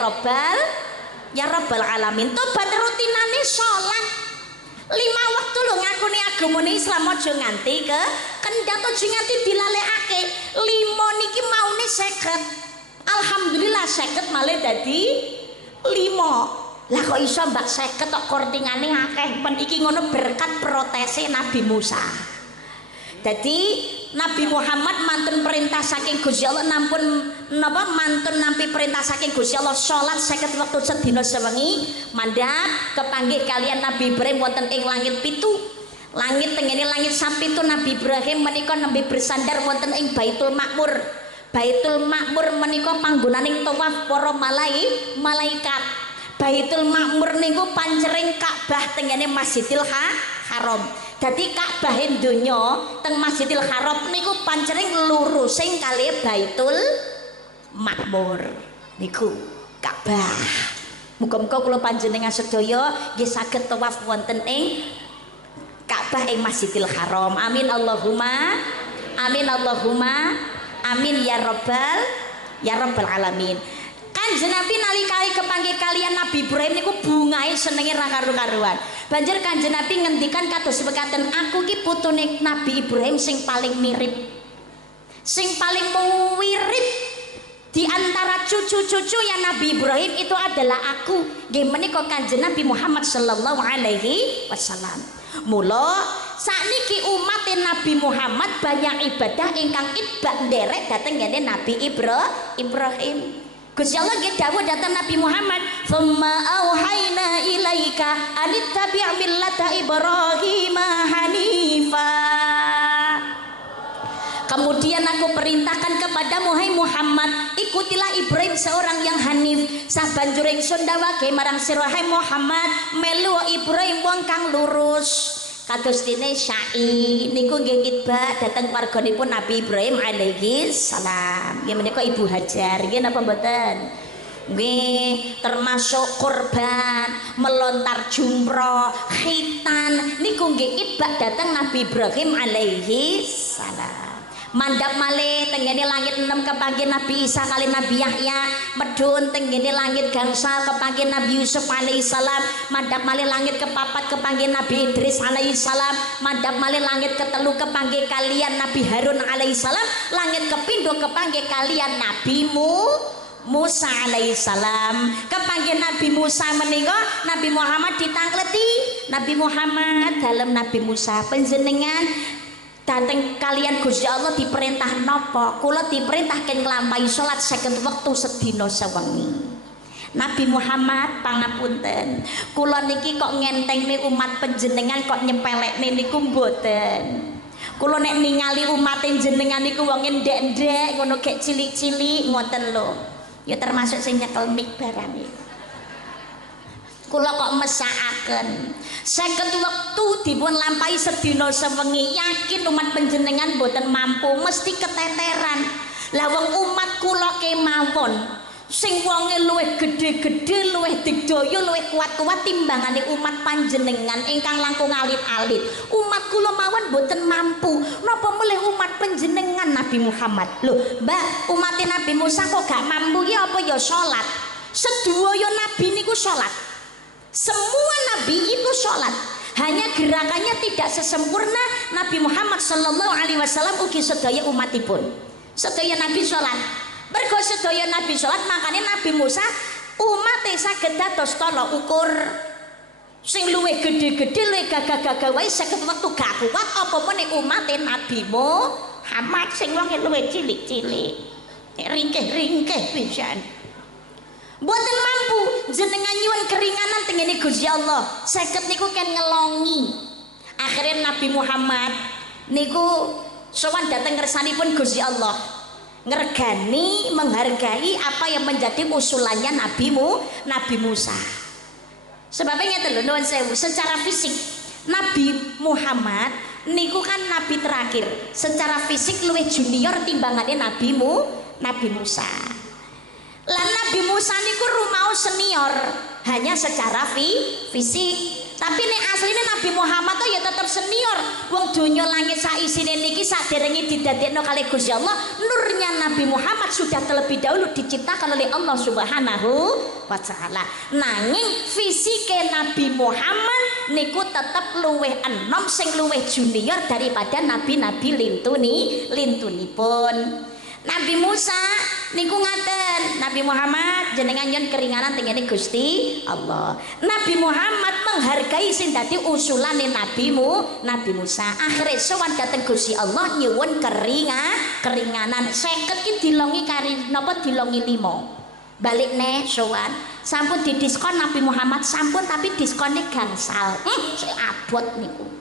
rabbal alamin. Tobat rutinane salat 5 waktu lho ngakuni agamane Islam aja nganti kendhat aja nganti dilalekake. 5 niki maune 50. Alhamdulillah 50 malih dadi 5. Lah kok iso mbak 50 tok kortingane akeh pen iki ngono berkat protese Nabi Musa. Jadi Nabi Muhammad mantun perintah saking Gusti Allah mantun nampi perintah saking Gusti Allah salat 50 waktu sedina sewengi mandhap kepanggih kalian Nabi Ibrahim wonten ing langit 7. Langit tengene langit sapitu Nabi Ibrahim menika nembe bersandar wonten ing Baitul Makmur. Baitul Makmur menika panggonaning tawaf para malaikat. Baitul Makmur niku pancering Ka'bah tengene Masjidil Haram. Dadi Ka'bah donya teng Masjidil Haram niku pancering lurusing kali Baitul Makmur niku Ka'bah. Muga-muga kula panjenengan sedaya nggih saged tawaf wonten ing Ka'bah ing Masjidil Haram. Amin Allahumma amin ya rabbal alamin. Kanjeng Nabi nalikane kepanggih kalian Nabi Ibrahim niku bungae senenge ra karo-karuan. Banjur Kanjeng Nabi ngendikan kados mekaten, aku ki putune Nabi Ibrahim sing paling mirip. Sing paling mirip di antara cucu-cucu yang Nabi Ibrahim itu adalah aku. Nggih menika Kanjeng Nabi Muhammad sallallahu alaihi wasallam. Mula sakniki umat Nabi Muhammad banyak ibadah ingkang ibad nderek dhateng ngene Nabi Ibrahim. Gusti Allah nggih dawuh dhateng Nabi Muhammad, "Tsumma auhayna ilaika anittabi' millata Ibrahim hanifa." Kemudian aku perintahkan kepadamu hai Muhammad, ikutilah Ibrahim seorang yang hanif. Sabanjur ingsun dawuhake marang sira hai Muhammad, melu Ibrahim wong kang lurus. Kados dene syai niku nggih kitbah dhateng warganipun Nabi Ibrahim alaihi salam. Nggih menika Ibu Hajar, nggih napa mboten? Nggih, termasuk kurban, melontar jumroh, khitan niku nggih kitbah dhateng Nabi Ibrahim alaihi salam. Mandap malih tenggene langit 6 kepanggih Nabi Isa kali Nabi Yahya, medun tenggene langit gangsal kepanggih Nabi Yusuf alaihi salam, mandap malih langit kepapat kepanggih Nabi Idris alaihi salam, mandap malih langit ketelu kepanggih kalian Nabi Harun alaihi salam, langit kepindho kepanggih kalian Nabi Musa alaihi salam. Kepanggih Nabi Musa menika Nabi Muhammad ditangleti. Nabi Muhammad dalam Nabi Musa panjenengan dateng kalian Gusti Allah diperintah napa? Kula diperintah ken nglampahi salat 50 wektu sedina sewengi. Nabi Muhammad pangapunten, kula niki kok ngentengne umat panjenengan kok nyepelekne niku mboten. Kula nek ningali umat jenengan niku wong ndek-ndek ngono gek cilik-cilik ngoten lho. Ya termasuk sing nyekel mik barang iki. Kula kok mesakaken 50 wektu dipun lampahi sedina sewengi, yakin umat panjenengan boten mampu, mesti keteteran. Lah wong umat kula kemawon sing wonge luwih gedhe-gedhe, luwih digdaya, luwih kuat-kuat timbangane umat panjenengan ingkang langkung alit-alit. Umat kula mawon boten mampu. Napa melih umat panjenengan Nabi Muhammad? Lho, Mbak, umat Nabi Musa kok gak mampu ya apa ya salat? Sedaya nabi niku salat. Semua nabi itu salat. Hanya gerakannya tidak sesempurna Nabi Muhammad sallallahu alaihi wasallam ugi sedaya umatipun. Sedaya nabi salat. Mergo sedaya nabi salat makanya Nabi Musa umate saged dados tolak ukur sing luwih gedhe-gedhe luwih gagah-gagah wae 50 wektu gak kuat apa meneh umate Nabi Muhammad sing wong luwih cilik-cilik ringkih-ringkih pisan. Mboten mampu jenengan nyuwun keringanan tengene Gusti Allah. 50 niku kan ngelongi. Akhirnya Nabi Muhammad niku sowan dateng ngersanipun Gusti Allah. Ngergani, menghargai apa yang menjadi usulannya Nabi Musa. Sebabnya ngeten lho nuwun sewu, secara fisik Nabi Muhammad niku kan nabi terakhir. Secara fisik luwih junior timbangannya Nabi Musa. Lah Nabi Musa niku rumaos senior hanya secara fisik. Tapi nek asline Nabi Muhammad tuh ya tetap senior. Wong donya langit sak isine niki saderenge didadekno kalih Gusti Allah, nurnya Nabi Muhammad sudah terlebih dahulu diciptakan oleh Allah Subhanahu wa taala. Nanging fisike Nabi Muhammad niku tetap luwih enom sing luwih junior daripada nabi-nabi lintunipun. Nabi Musa niku ngaten, Nabi Muhammad jenengan nyon keringanan tengene Gusti Allah. Nabi Muhammad menghargai sing dadi usulane Nabi Musa. Akhire sowan dhateng Gusti Allah nyuwun keringanan 50 ki dilongi kari napa dilongi 5. Balik neh sowan sampun didiskon Nabi Muhammad sampun tapi diskonnya gangsal. Sik abot niku.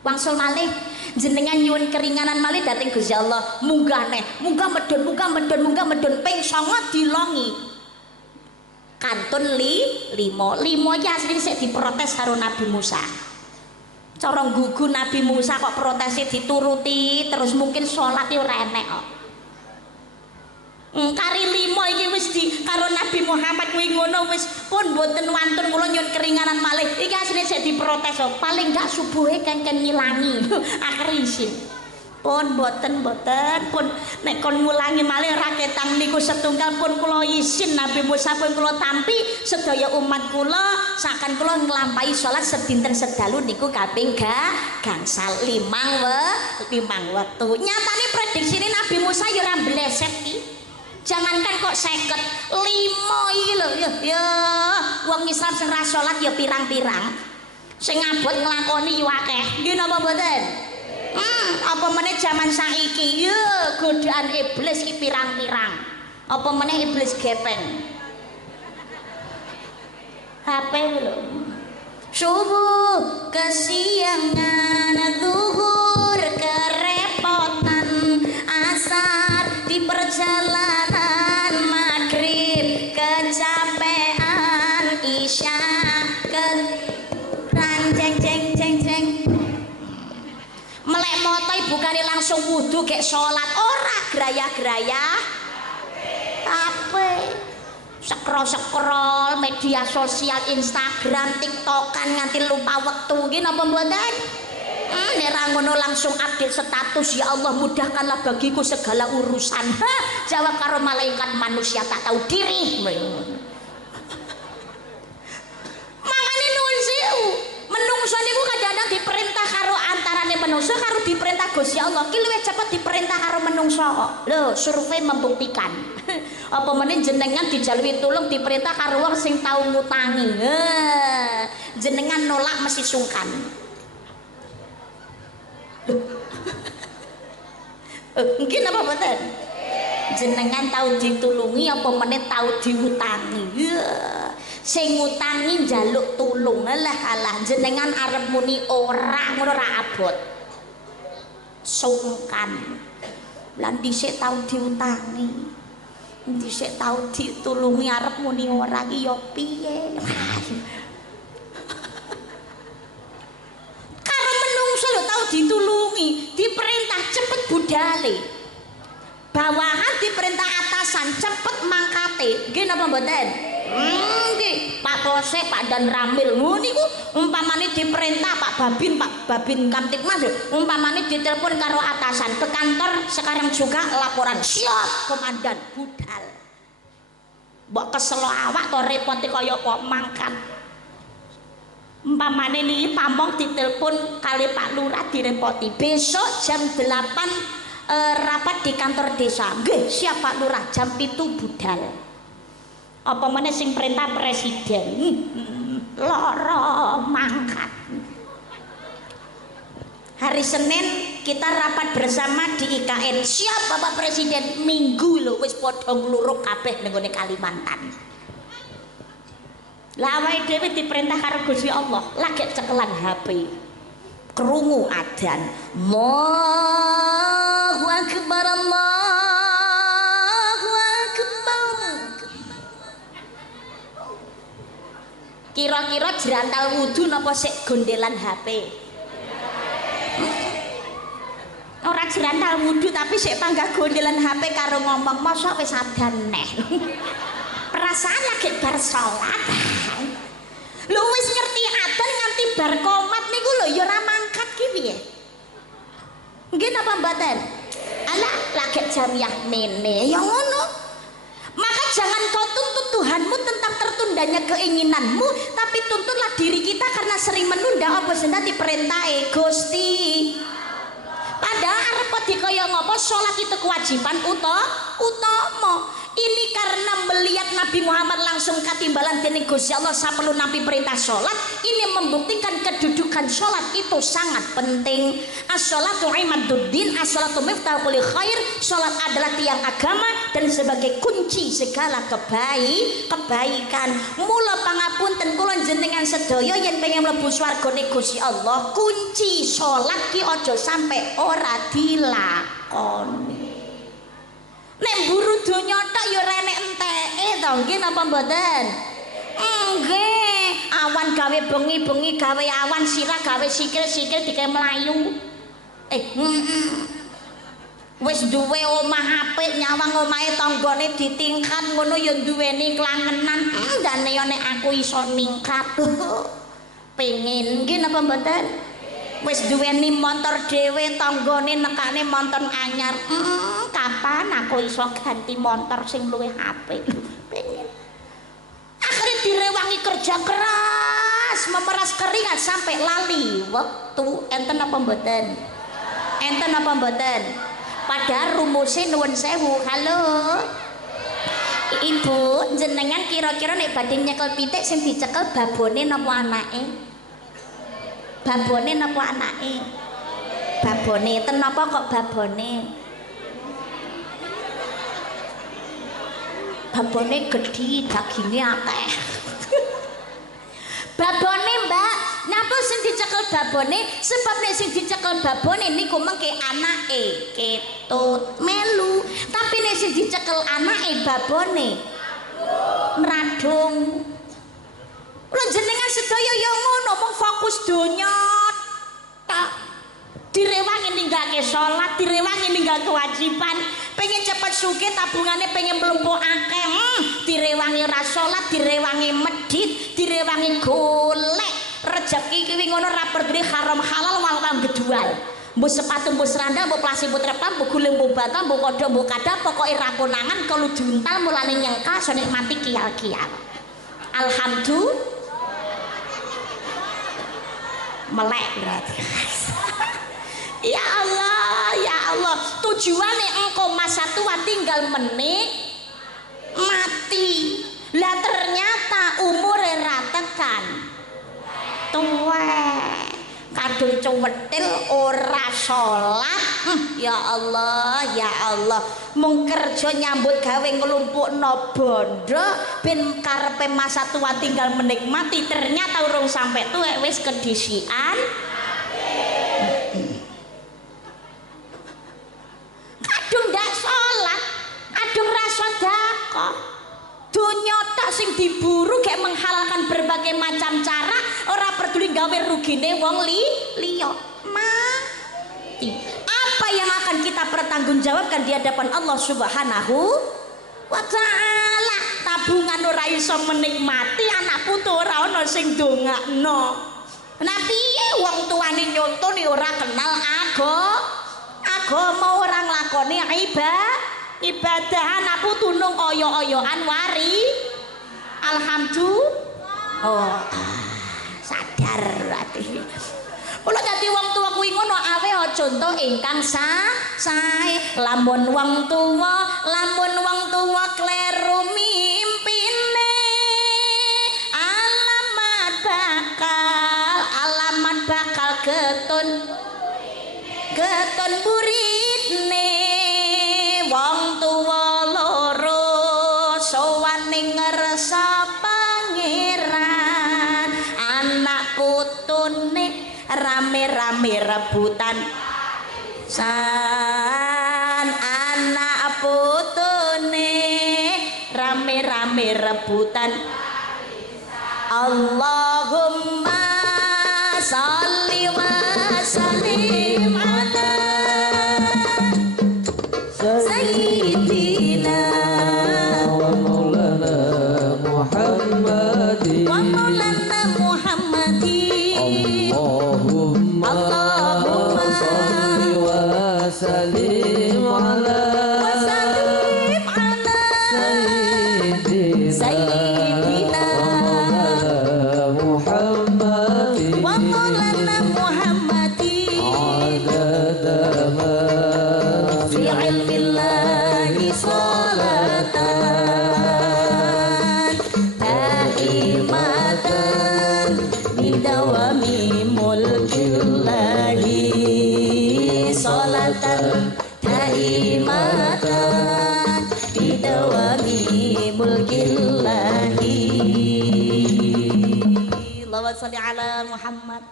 Wangsul malih jenengan nyuwun keringanan malih dhateng Gusti Allah, munggah medun ping 9 dilongi kantun 5 iki asline sik diprotes karo Nabi Musa. Cara nggugu Nabi Musa kok protese dituruti terus mungkin salat yo ora enek kok. Kari 5 iki wis di karo Nabi Muhammad kuwi ngono wis pun mboten wantun kula nyuwun keringanan malih. Iki asline sik diprotes kok. Paling gak subuhe kengken ngilangi. Akhir isin. Pun mboten pun nek kon ngulangi malih raketang niku setunggal pun kula isin Nabi Musa pun kula tampi sedaya umat kula sakan kula nglampahi salat sedinten sedalu niku kaping gangsal 5 wektu. Nyatane prediksine Nabi Musa ya ora bleset iki. Jangankan kok 50 iki lho ya wong Islam sing ra salat ya pirang-pirang sing abot nglakoni yo akeh nggih napa mboten apa meneh jaman saiki ya godaan iblis iki pirang-pirang apa meneh iblis gepeng HP lho subuh kesiangan zuhur kerepotan asar di perjalanan maghrib kecapean isya jeng melek moto ibukane langsung wudu kayak sholat ora geraya-geraya apa scroll media sosial Instagram TikTokan nganti lupa waktu gini apa mboten nek ra ngono langsung update status ya Allah mudahkanlah bagiku segala urusan jawab karo malaikat manusia tak tahu diri makanya nuwun sewu menungso niku kadang-kadang diperintah karo antarane menungso karo diperintah Gusti Allah ki luwih cepet diperintah karo menungso kok lho survei membuktikan apa meneh jenengan dijalui tulung diperintah karo wong sing tau ngutangi jenengan nolak mesti sungkan mungkin apa betul jenengan tahu ditulungi apa meneh tahu diutangi sing ngutangi njaluk tulung alah jenengan arep muni ora ngono ra abot sungkan. Lan dhisik tau diutangi. Dhisik tau ditulungi arep muni ora ki ya piye. Karo menungso lho tau ditulungi, diperintah cepet budale. Bawahan diperintah atasan cepet mangkate. Nggih napa mboten? Nggih, Pak Polsek, Pak Dan Ramil. Niku umpamane diperintah Pak Babin Kamtipmas umpamane ditelepon karo atasan ke kantor sekarang juga laporan. Siap, komandan budal. Mbok kesel awak to repote kaya apa mangkat. Umpamane niki pampong ditelepon kali Pak Lurah direpoti. Besok jam 8 rapat di kantor desa. Nggih, siap Pak Lurah, jam 7 budal. Apa meneh sing perintah presiden. Loro mangkat. Hari Senin kita rapat bersama di IKN. Siap Bapak Presiden, minggu lho wis padha ngluruk kabeh ning Kalimantan. Lah awake dhewe diperintah karo Gusti Allah, lagi cekelan HP. Krungu adzan. Allahu Akbar, Allahu Akbar. Kira-kira jerantal wudu napa sik gondelan HP? Ora jerantal wudu tapi sik panggah gondelan HP karo ngomong mosok wis adan neh. Perasaan lagi bar salat. Lho wis ngerti adzan nganti bar komat niku lho ya ora mangkat ki piye? Nggih napa mboten? Alah lagi jamiah mene ya ngono. Maka jangan kau tuntut Tuhanmu tentang tertundanya keinginanmu, tapi tuntutlah diri kita karena sering menunda apa senda diperintahe Gusti. Padahal arep dikaya ngopo salat itu kewajiban utama. Ini karena melihat Nabi Muhammad langsung katimbalan dening Gusti Allah saperlu nabi perintah salat, ini membuktikan kedudukan salat itu sangat penting. As-shalatu imaduddin, as-shalatu miftahul kulli khair. Salat adalah tiang agama dan sebagai kunci segala kebaikan. Mula pangapunten kula jenengan sedaya yen pengen mlebu swargane Gusti Allah, kunci salat ki aja sampai ora dilakoni. Nek mburu donya tok ya renek enteke to, nggih napa mboten? Nggih, awan gawe bengi-bengi gawe awan, sirah gawe sikil-sikil dikae mlayu. Wis duwe omah apik, nyawang omahe tanggane ditingkat ngono ya duweni klangenan. Dane yo nek aku iso ningkat. Pengen nggih napa mboten? Wis duweni motor dhewe tanggane nekane montor anyar. Kapan aku iso ganti motor sing luwih apik? Pengen. Akhirnya direwangi kerja keras, memeras keringat sampai lali waktu. Enten apa mboten? Enten apa mboten? Padahal rumusnya nuwun sewu. Halo Ibu, jenengan kira-kira nek badhe nyekel pitik sing dicekel babone napa anake? Babone napa anake? Babone. Ten napa kok babone? Babone gedhi, dagingnya akeh. Babone Mbak, napa sing dicekel babone? Sebab nek sing dicekel babone niku mengke anake ketut melu, tapi nek sing dicekel anake babone mradung. Lho jenengan sedaya ya ngono, mung fokus donya tak direwangi ninggake salat, direwangi ninggal kewajiban. Pengen cepet sugih tabungane pengen mlumpuk akeh, direwangi ra salat, direwangi medhit, direwangi golek rejeki ki ngono ra peduli haram halal wal gedual. Mbok sepatu mbok seranda mbok plasi mbok trepam mbok guling mbok bata mbok kodho mbok kada pokoke ra konangan kalau diuntal mulane nyengka so nikmati kial-kial. Alhamdulillah melek berarti. Ya Allah, ya Allah, tujuannya engkau masa tua tinggal menit mati. Lah ternyata umur ratekan tuwek kadung cuwetil ora salat. Ya Allah, ya Allah, mung kerja nyambut gawe nglumpukno bondo ben karepe masa tua tinggal menikmati, ternyata urung sampai tuwek wis kedisian. gawe rugine wong liya mati. Apa yang akan kita pertanggungjawabkan di hadapan Allah Subhanahu wa taala? Tabungan ora iso menikmati, anak putu ora ana sing ndongakno. Nah piye wong tuane nyontoni ora kenal agama, ora nglakoni ibadah, anak putu nung oyo-oyoan wari. Alhamdulillah. Sadar ati. Kula dadi wong tuwa kuwi ngono awe contoh ingkang sae. Lamun wong tuwa kleru mimpine, alamat bakal getun buritne. Wong tuwa loro sowan ning ngarsa pangeran, anak putune rame-rame rebutan anak putune rame-rame rebutan. Allahumma sholli wa sallim ala sayyidina wa maulana Muhammadin. Allahumma sholli wa sallim ala sayyidina Muhammadin wa maulana Muhammadin adada ma fi ilmillahi salatan daimatan bidawami mulkillahi salatan daimatan bidawami mulkillahi. Allahumma sholli ala Muhammad.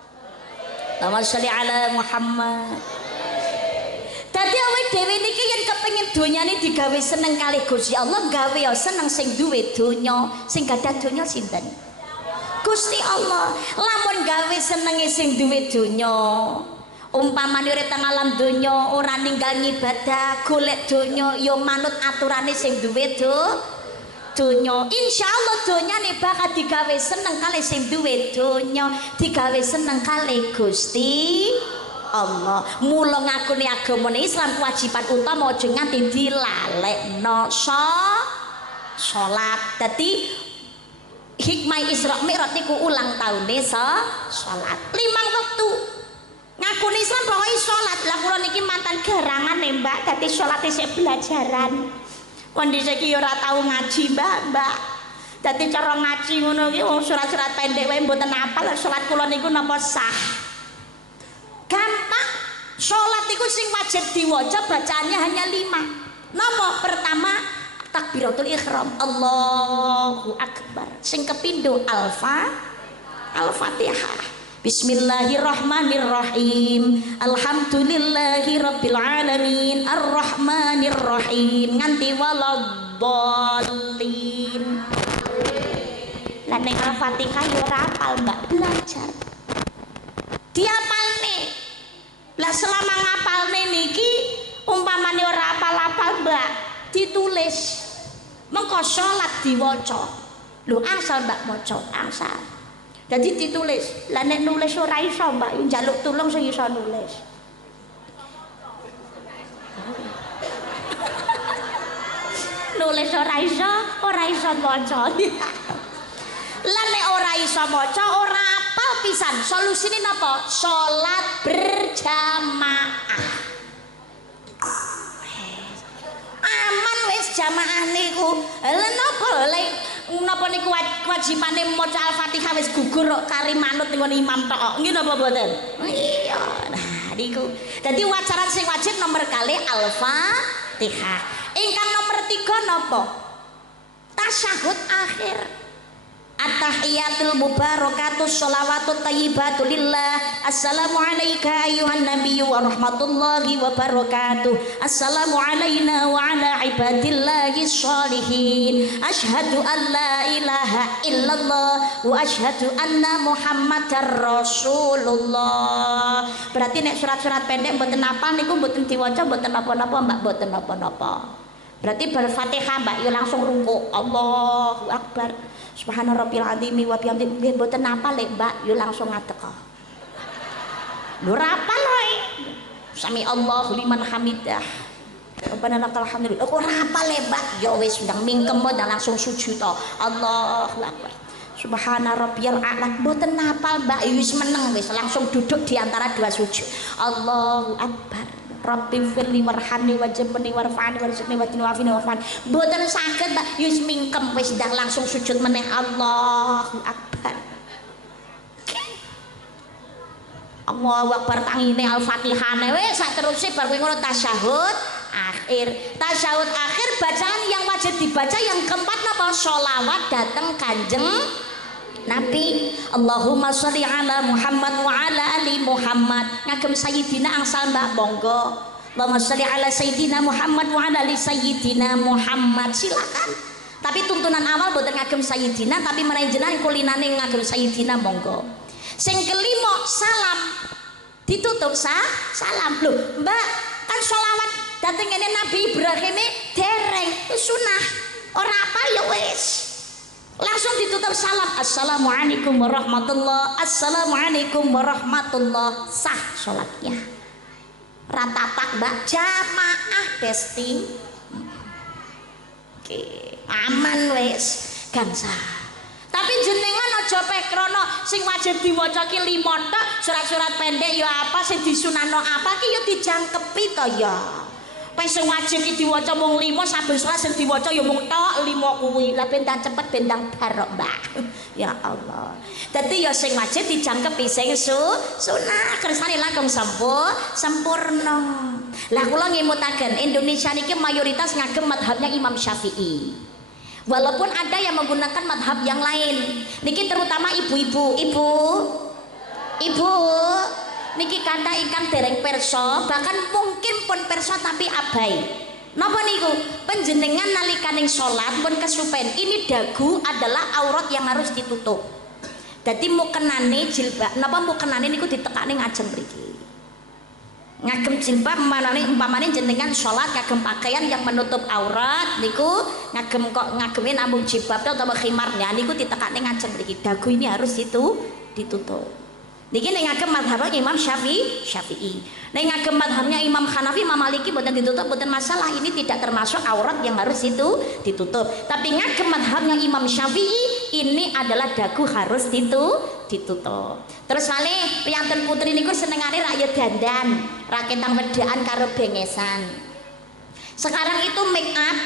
Allahumma sholli ala Muhammad. Dadi awake dhewe niki yen kepengin donyane digawe seneng kalih Gusti Allah, gawe ya seneng sing duwe donya, sing gadah donya sinten? Gusti Allah. Lamun gawe senenge sing duwe donya, umpamane urip teng alam donya ora ninggal ngibadah, golek donya ya manut aturane sing duwe donya. Insyaallah donyane bakal digawe seneng kalih sing duwe donya, digawe seneng kalih Gusti Allah. Mula ngakuni agamane Islam kewajiban utama aja nganti dilalekno salat. Dadi hikmah Isra Mi'raj niku ulang tahune salat. 5 wektu. Ngakuni Islam pokoke salat. Lah kula niki mantan garangan nih Mbak, dadi salat isih belajaran. Kondisi iki ora tau ngaji, Mbak. Dadi cara ngaji ngono ki wong surat-surat pendek wae mboten hafal, salat kula niku napa sah. Gampang. Salat iku sing wajib diwaca bacaannya hanya 5. Napa? Pertama takbiratul ihram, Allahu akbar. Sing kepindo Al-Fatihah. Bismillahirrahmanirrahim. Alhamdulillahirabbil alamin. Arrahmanirrahim. Nganti waladhdallin. Lah ning Al-Fatihah yo ora hafal, Mbak, belajar. Diapalne. Lah selama ngapalne niki umpamane ora hafal-hafal, Mbak, ditulis. Mengko salat diwaca. Lho asal Mbak maca, asal. Jadi ditulis. Lah nek nulis ora iso, Mbak, njaluk tulung sing iso nulis. Nulis ora iso maca. Lah nek ora iso maca, ora apal pisan. Solusine napa? Salat berjamaah. Aman wis jamaah niku. Lha napa niku kewajibane maca Al-Fatihah wis gugur kok kari manut dengan imam tok. Nggih napa mboten? Iya. Nah niku. Dadi wacaran sing wajib nomor kali Al-Fatihah. Ingkang nomor 3 napa? Tasyahud akhir. At-tahiyatul mubarakatus sholawatut thayyibatu lillah. Assalamu alayka ayuhan nabiyyu wa rahmatullahi wa barakatuh. Assalamu alayna wa ala ibadillahi sholihin. Ashhadu an la ilaha illallah wa ashhadu anna muhammadar rasulullah. Berarti nek surat-surat pendek mboten apa niku mboten diwaca mboten napa-napa Mbak, mboten napa-napa. Berarti ber-Fatihah Mbak yo langsung rukuk. Allahu akbar. Subhana rabbil azimi wa bihamdihi. Nggih mboten napa lek Mbak, yo langsung ngadeg. Lho rapal wae. Sami Allahu liman hamidah. Rabbana lakal hamdu. Kok rapal lek Mbak? Yo wis ndang mingkem ndang langsung sujud to. Allahu akbar. Subhana rabbiyal a'la. Mboten napa Mbak, wis meneng wis langsung duduk di antara dua sujud. Allahu akbar. Rabbi firli warhamni wajibni warfa'ni warzuqni watini wafini wafani. Mboten saged Mbak, wis mingkem wis ndang langsung sujud meneh. Allahu akbar. Allahu akbar tangine Al-Fatihane wis sak teruse bar kowe ngono tasyahud akhir. Tasyahud akhir bacaan yang wajib dibaca yang keempat napa? Sholawat datang Kanjeng Nabi. Allahumma sholli ala Muhammad wa ala ali Muhammad. Ngagem Sayyidina angsal Mbak monggo. Allahumma sholli ala Sayyidina Muhammad wa ala ali Sayyidina Muhammad. Silakan. Tapi tuntunan awal boten ngagem Sayyidina, tapi menawi jenengan kulinane ngagem Sayyidina monggo. Sing kelima salam. Ditutup salam. Lho, Mbak, kan sholawat dateng ngene Nabi Ibrahim dereng sunah. Ora apa ya wis. Langsung ditutup salam. Assalamualaikum warahmatullah. Assalamualaikum warahmatullah. Sah sholatnya. Ratapak Mbak, jamaah testing. Oke, aman wes gansah. Tapi jenengan aja pekrono sing wajib diwaca ki 5 tok, surat-surat pendek ya apa sing disunahno apa ki ya dijangkepi to ya. Wis sing wajib iki diwaca mung 5, saben salat sing diwaca ya mung tok 5 kuwi. Lah ben cepet bendang barok, Mbak. Ya Allah. Dadi ya sing wajib dijangkepi sing sunah kersane langkung sempurna. Lah kula ngemutaken Indonesia niki mayoritas ngagem madhabnya Imam Syafi'i. Walaupun ada yang menggunakan madhab yang lain. Niki terutama ibu-ibu. Ibu niki kata ikan dereng perso, bahkan mungkin pun perso tapi abai. Napa niku? Panjenengan nalikaning salat pun kesupen. Ini dagu adalah aurat yang harus ditutup. Dadi mukenane jilbab, napa mukenane niku ditekani ngajeng mriki. Ngagem jilbab umpamane jenengan salat ngagem pakaian yang menutup aurat niku ngagemin namung jilbab atau khimarnya niku ditekani ngajeng mriki. Dagu ini harus ditutup. Niki nek ngagem madhab Imam Syafi'i. Nek ngagem madhabnya Imam Hanafi, Imam Maliki boten ditutup, boten masalah. Ini tidak termasuk aurat yang harus ditutup. Tapi ngagem madhabnya Imam Syafi'i ini adalah dagu harus ditutup. Terus malih priyanten putri niku senengane rakyat dandan, raketang wedaan karo bengesan. Sekarang itu make up,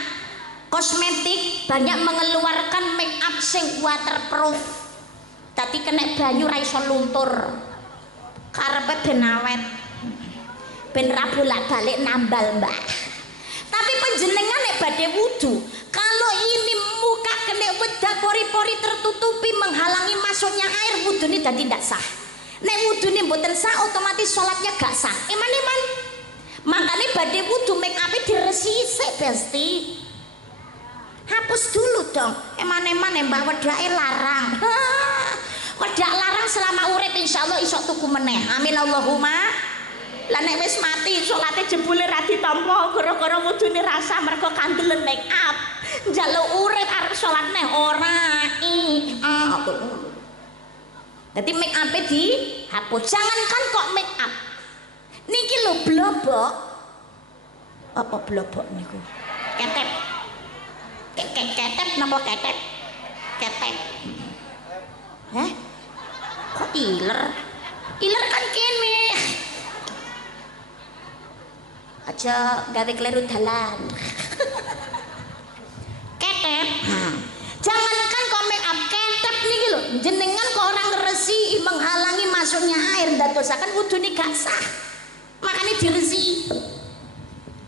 kosmetik banyak mengeluarkan make up sing waterproof. Tapi kena banyu ra iso luntur. Karepe ben awet. Ben ra bolak-balik nambal, Mbak. Tapi panjenengan nek badhe wudu, kalau ini muka kena wedak pori-pori tertutupi menghalangi masuknya air, wudune dadi ndak sah. Nek wudune mboten sah otomatis salatnya gak sah. Eman-eman. Makanya badhe wudu make up diresiki Besti. Hapus dulu dong. Eman-eman Mbak wedake larang. Wedak larang selama urip insyaallah iso tuku meneh. Amin Allahumma. Lah nek wis mati salate jebule ra ditampa gara-gara wudune rasa mergo kandelen make up. Njaluk urip arep salat neh ora. Dadi make up dihapus. Jangankan kok make up. Niki lho blobok. Apa blobok niku? Ketep. Ketep napa ketep? Ketep. Heh? Kok iler? Iler kan kene. Aja gawe kleru dalan. Ketep. Jangankan kok make up ketep niki lho, jenengan kok orang ngresi menghalangi masuknya air ndadosaken wudune gak sah. Makanya diresi.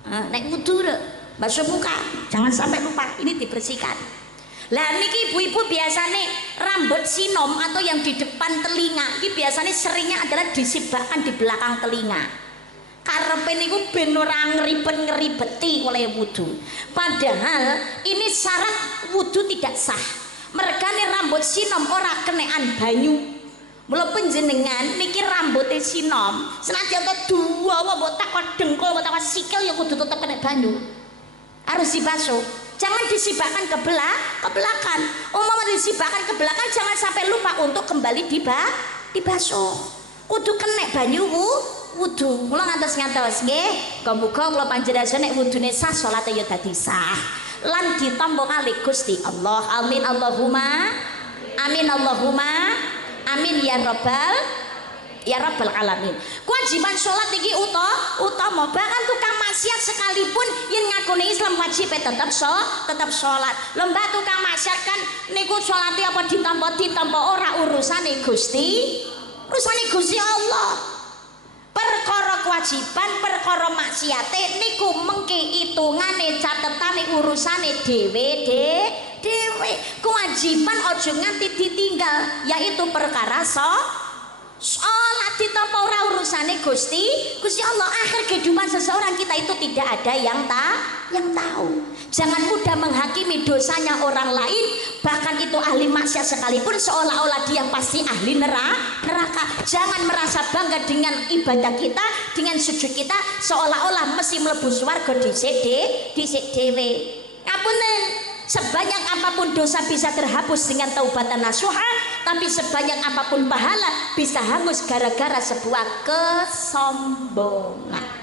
Nek wudu lho, basuh muka, jangan sampai lupa ini dibersihkan. Lah niki ibu-ibu biasanya rambut sinom atau yang di depan telinga ini biasanya seringnya adalah disibakkan di belakang telinga. Karepe niku ben ora ngeribet-ngeribeti oleh wudu. Padahal ini syarat wudu tidak sah. Mergane rambut sinom ora kenekan banyu. Mula panjenengan niki rambutnya sinom, senajan to dawa mbok takon dengkul mbok takon sikil ya kudu tetep kena banyu. Harus dibasuh. Jangan disibakkan ke belakang. Umpama disibakkan ke belakang jangan sampai lupa untuk kembali dibasuh. Kudu kena banyu wudu. Mula ngantos nggih. Muga kula panjenengan nek wudune sah salate ya dadi sah. Lan ditampa kali Gusti Allah. Amin Allahumma. Amin Allahumma. Amin ya rabbal alamin. Kewajiban sholat iki utama. Bahkan tukang maksiat sekalipun yang ngakuni Islam wajib tetap sholat. Lembah tukang maksiat kan niku sholati apa ditampa ora urusane Gusti Allah. Perkara kewajiban, perkara maksiate niku mengke hitungane catetane urusane dhewe. Kewajiban ojo nganti ditinggal, yaitu perkara sholat ditampa ora urusane Gusti Allah. Akhir kehidupan seseorang kita itu tidak ada yang tahu. Jangan mudah menghakimi dosanya orang lain, bahkan itu ahli maksiat sekalipun seolah-olah dia pasti ahli neraka. Jangan merasa bangga dengan ibadah kita, dengan sujud kita, seolah-olah mesti mlebu swarga dhisik dhewe. Ngapunten, sebanyak apapun dosa bisa terhapus dengan taubatan nasuha, tapi sebanyak apapun pahala bisa hangus gara-gara sebuah kesombongan.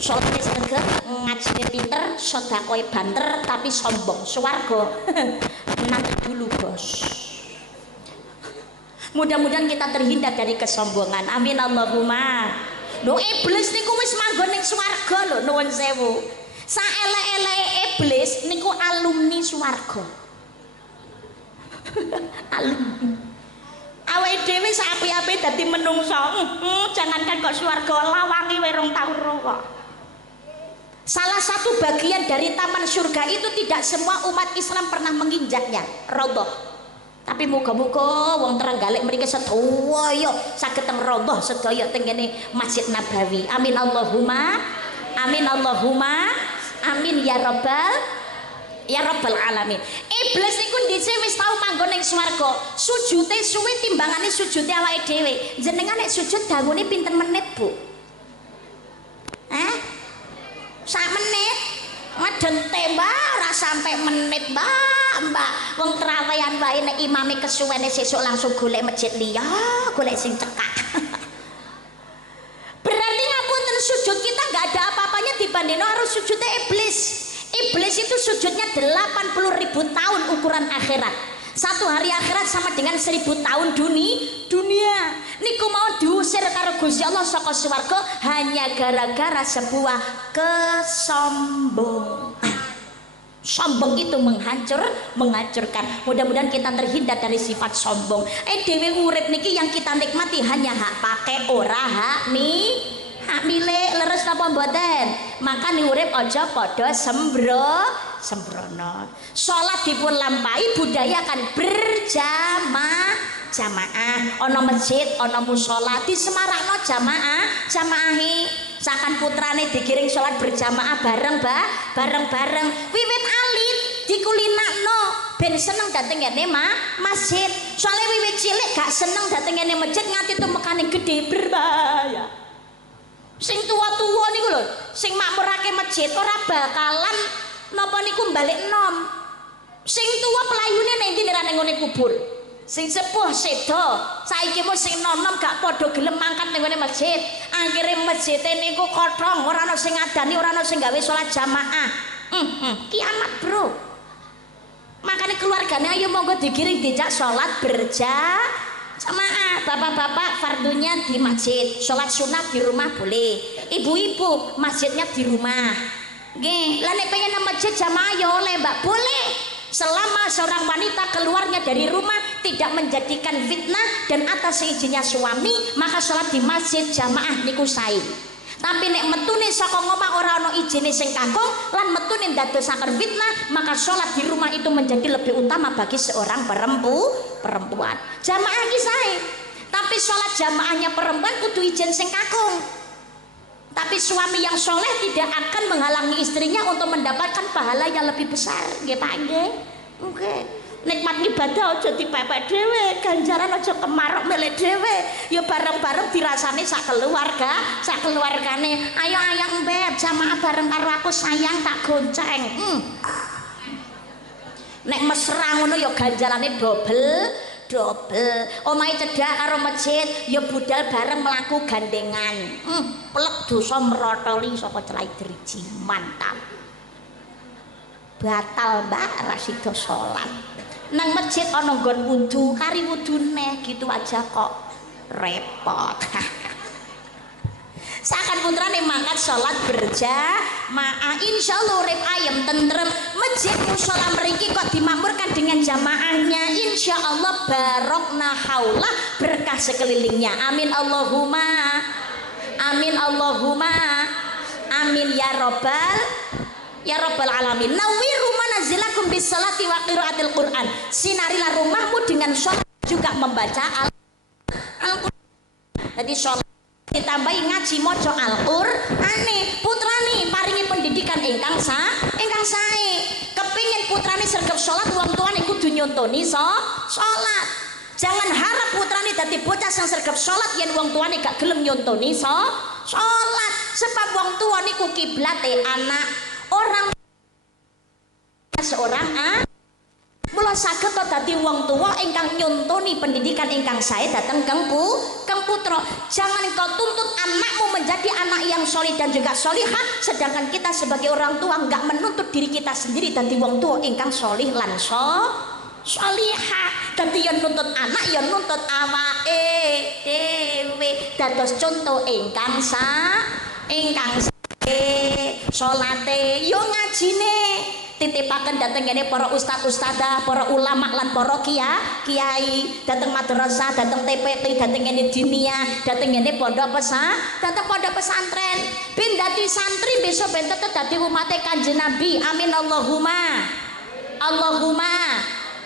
Sholatnya sregep, ngajinya pinter, sedekahnya banter, tapi sombong swarga. Nanti dulu bos. Mudah-mudahan kita terhindar dari kesombongan. Amin Allahumma. Lho iblis niku wis manggon ning swarga lho, nuwun sewu. Saelek-eleke iblis niku alumni swarga. Alumni. Awake dhewe sapi-api dadi menungso. Jangankan kok swarga, lawangi werong tau kok. Salah satu bagian dari taman surga itu tidak semua umat Islam pernah menginjaknya, Raudhah. Tapi muga-muga wong Trenggalek mriki sedaya saged teng Raudhah sedaya teng kene Masjid Nabawi. Amin Allahumma. Amin Allahumma. Amin ya rabbal alamin. Iblis niku dhisik wis tau manggon ning swarga. Sujute suwe timbangane sujute awake dhewe. Jenengan nek sujud dangune pinten menit, Bu? Sak menit? Medhen tembak ora sampai menit, Mbak. Wong traweyan wae nek imame kesuwene sesuk langsung golek masjid liya, golek sing cekak. Berarti ngapunten sujud kita nggak ada apa-apanya dibandingno harus sujudnya iblis. Iblis itu sujudnya 80.000 tahun ukuran akhirat. Satu hari akhirat sama dengan 1000 tahun dunia. Niku mau diusir karo Gusti Allah saka swarga hanya gara-gara sebuah kesombongan. Sombong itu menghancurkan. Mudah-mudahan kita terhindar dari sifat sombong. Dewe urip niki yang kita nikmati hanya hak pakai, ora hak milik. Leres napa mboten? Maka urip aja padha sembrono. Salat dipun lampahi, budayakan jamaah. Ana masjid, ana musala disemarakno jamaahi. Sakan putrane digiring salat berjamaah bareng. Wiwit alit dikulinakno ben seneng dateng ngene masjid. Soale wiwit cilik gak seneng dateng ngene masjid nganti tumekane gedhe berbahaya. Sing tua-tua niku lho, sing makmurake masjid ora bakalan napa niku balik nom. Sing tua pelayune ning ndi ora ning ngene kubur. Sing sepuh sedo, saiki mung sing nom-nom gak padha gelem mangkat ning ngene masjid. Akhire masjide niku kothong, ora ana sing ngadani, ora ana sing gawe salat jamaah. Kiamat, Bro. Makanya keluargane ayo monggo digiring dijak salat berjamaah. Bapak-bapak fardunya di masjid, sholat sunat di rumah boleh. Ibu-ibu masjidnya di rumah. Nggih, lah nek pengen nang masjid jamaah ya oleh, Mbak, boleh. Selama seorang wanita keluarnya dari rumah tidak menjadikan fitnah dan atas seizinnya suami, maka sholat di masjid jamaah niku sae. Tapi nek metune saka ngomah ora ana ijine sing kakung lan metune ndadosaken fitnah, maka sholat di rumah itu menjadi lebih utama bagi seorang perempuan. Jamaah iki sae. Tapi sholat jamaahnya perempuan kudu izin sing kakung. Tapi suami yang soleh tidak akan menghalangi istrinya untuk mendapatkan pahala yang lebih besar. Nggih Pak nggih. Nggih. Nikmat ibadah aja dipepek dhewe, ganjaran aja kemarok milih dhewe. Ya bareng-bareng dirasani sak keluarga, sak keluargane. Ayo ayang mbet jamaah bareng karo aku sayang tak gonceng. Nek mesra ngono ya ganjarane dobel. Omahe cedhak karo masjid ya budal bareng mlaku gandengan. Plek dosa merotoli saka celai driji. Mantap. Batal Mbak ra sida salat. Nang masjid ana nggon wudu, kari wudune gitu aja kok repot. Sakan putrane mangkat sholat berjamaah, insyaallah urip ayem tentrem. Masjid mushola mriki kok dimakmurkan dengan jamaahnya, insyaallah barokna haula, berkah sekelilingnya. Amin Allahumma amin Allahumma amin ya rabbal alamin. Nawwiru manazilakum bis salati wa qiraatil Qur'an. Sinarilah rumahmu dengan sholat juga membaca Al-Qur'an. Jadi sholat ditambahi ngaji maca Al-Qur'an. Putrane paringi pendidikan ingkang sae. Kepingin putrane sregep sholat, wong tuane kudu nyontoni sholat. Jangan harap putrane dadi bocah sing sregep sholat yen wong tuane gak gelem nyontoni sholat. Sebab wong tua niku kiblate anak orang seorang mula saged to dadi wong tua ingkang nyontoni pendidikan ingkang sae dhateng keng putra. Jangan kau tuntut anakmu menjadi anak yang solih dan juga solihah, sedangkan kita sebagai orang tua enggak menuntut diri kita sendiri dadi wong tua ingkang solih lan solihah. Dadi yang nuntut anak yang nuntut awake dhewe dados contoh ingkang salate yo ngajine titipaken dhateng kene para ustad-ustadzah, para ulama lan para kiai, dhateng madrasah, dhateng TPT, dhateng kene dinia, dhateng kene pondok pesantren. Ben dadi santri besok ben tetep dadi umate Kanjeng Nabi. Amin Allahumma.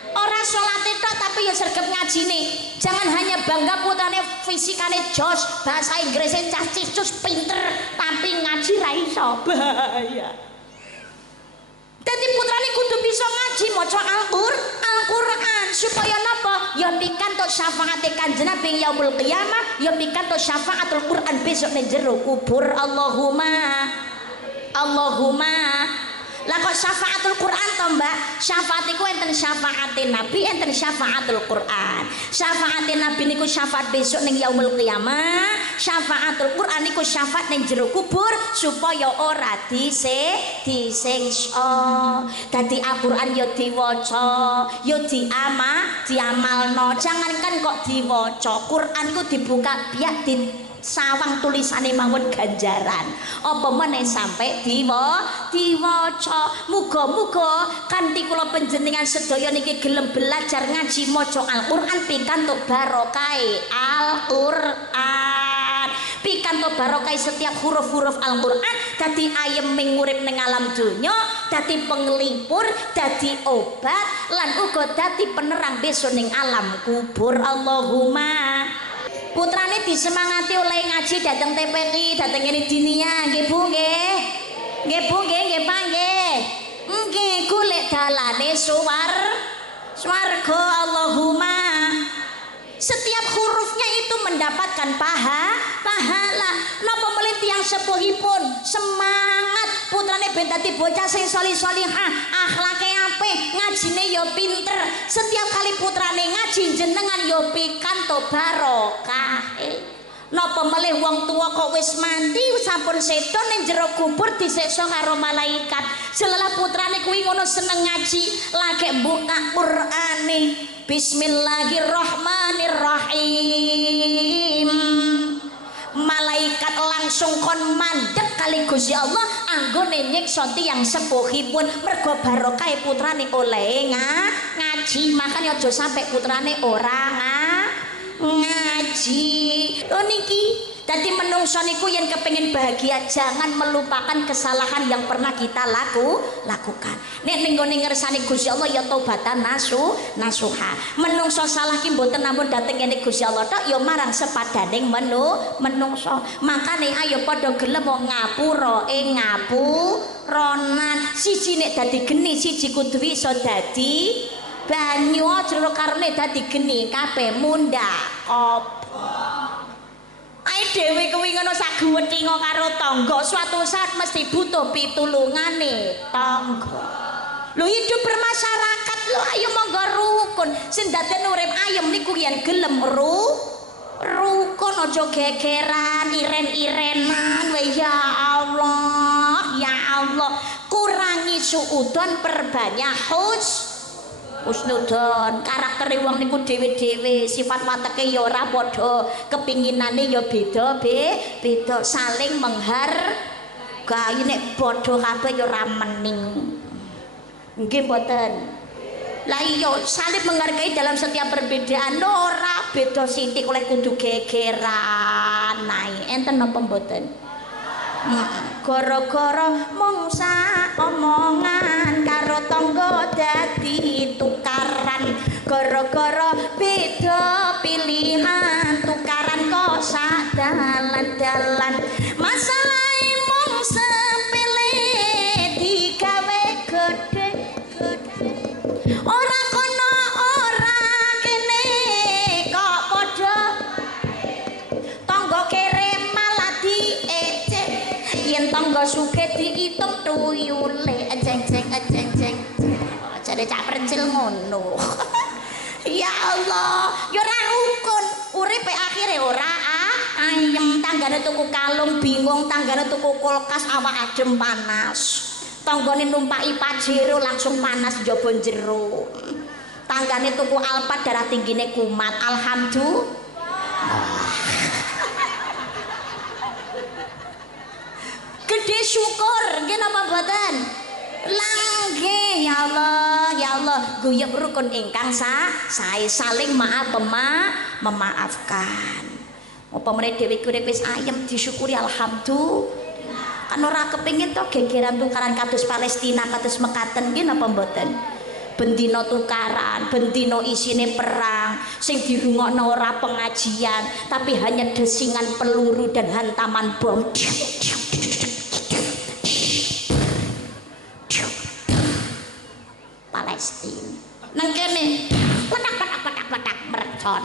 Ora salate tok tapi ya sregep ngajine. Jangan hanya bangga putrane fisikane jos, bahasa Inggrisnya cah cicus pinter, tapi ngaji ra iso. Bahaya. Dadi putrane kudu bisa ngaji maca Al-Qur'an supaya napa? Ya pikantuk syafaate Kanjeng Nabi yaumul qiyamah, ya pikantuk syafaatul Qur'an besok ning jero kubur. Allahumma. Lah kok syafaatul Qur'an to Mbak? Syafaat iku enten syafaatin Nabi, enten syafaatul Qur'an. Syafaatin Nabi niku syafaat besok ning yaumul qiyamah, syafaatul Qur'an niku syafaat ning jero kubur supaya ora disiksa. Dadi Al-Qur'an ya diwaca, ya diamalno. Jangankan kok diwaca, Qur'an ku dibuka biak sawang tulisane mawon ganjaran. Apa meneh sampai diwaca. Muga-muga kanthi kula panjenengan sedaya niki gelem belajar ngaji maca Al-Qur'an pikantuk barokahe Al-Qur'an. Pikantuk barokahe setiap huruf-huruf Al-Qur'an dadi ayem ngurip ning alam donya, dadi penglipur, dadi obat lan uga dadi penerang besok ning alam kubur. Allahumma. Putrane disemangati oleh ngaji dateng TPT, dateng kene dinia, nggih Bu nggih. Nggih Bu nggih, nggih Pak nggih. Nggih golek dalane swarga. Allahumma. Setiap hurufnya itu mendapatkan pahala. Napa melih tiyang sepuhipun semangat putrane ben dadi bocah sing solih-solihah, akhlake apik, ngajine ya pinter. Setiap kali putrane ngaji jenengan ya pikantuk barokah. Napa melih wong tua kok wis mati sampun sedo ning jero kubur disiksa karo malaikat. Selelah putrane kuwi ngono seneng ngaji, lagi buka Qur'ane. Bismillahirrahmanirrahim. Malaikat langsung kon mandek kali Gusti Allah anggone nyiksa tiyang sepuhipun mergo barokah putrane oleh ngaji. Makanya aja sampai putrane ora ngaji. Lho niki dadi menungso menungso niku yen kepengin bahagia jangan melupakan kesalahan yang pernah kita lakukan. Nek ning nggone ngersane Gusti Allah ya taubatan nasuha. Menungso salah ki mboten namung dhateng ngene Gusti Allah tok ya marang sepadaning menungso. Makane ayo padha gelem ngapura ngapuronan. Siji nek dadi geni, siji kudu iso dadi banyu. Aja karone dadi geni kabeh mundhak ae dhewe kuwi ngono saguwetinga karo tangga suatu saat mesti butuh pitulungane tangga. Lho hidup bermasyarakat lho ayo monggo rukun. Sing daden urip ayem niku yen gelem rukun aja gegeran iren-irenan. Ya Allah kurangi suudon perbanyak husnudon. Karakter wong niku dhewe-dhewe, sifat wateke ya ora padha, kepinginane ya beda saling menghargai. Nek padha kabeh ya ora mening. Nggih mboten. Lah iya saling menghargai dalam setiap perbedaan ora beda sithik oleh kudu gegeran. Nae enten napa mboten? Gara-gara mung sak omongan karo tangga dadi tukaran. Gara-gara beda pilihan tukaran kok sak dalan-dalan. Masalahe mung sepele digawe gedhe. Ora kono ora kene kok padha tangga kere malah diejek. Yen tangga sugih diitung tuyule jeng jare cak percil ngono. Ya Allah ya ora rukun uripe akhire ora ayem. Tanggane tuku kalung bingung, tanggane tuku kulkas awak adem panas, tanggane numpaki pajero langsung panas njaba jero, tanggane tuku Alphard darah tinggine kumat. Alhamdulillah gede syukur nggih napa mboten? Langge ya Allah guyub rukun ingkang sae saling memaafkan. Apa meneh dhewe urip wis ayem disyukuri alhamdulillah. Kan ora kepengin to gegeran tukaran kados Palestina kados mekaten nggih napa mboten? Bendina tukaran, bendina isine perang, sing dirungokno ora pengajian tapi hanya desingan peluru dan hantaman bom. Palestina nang kene petak mercon.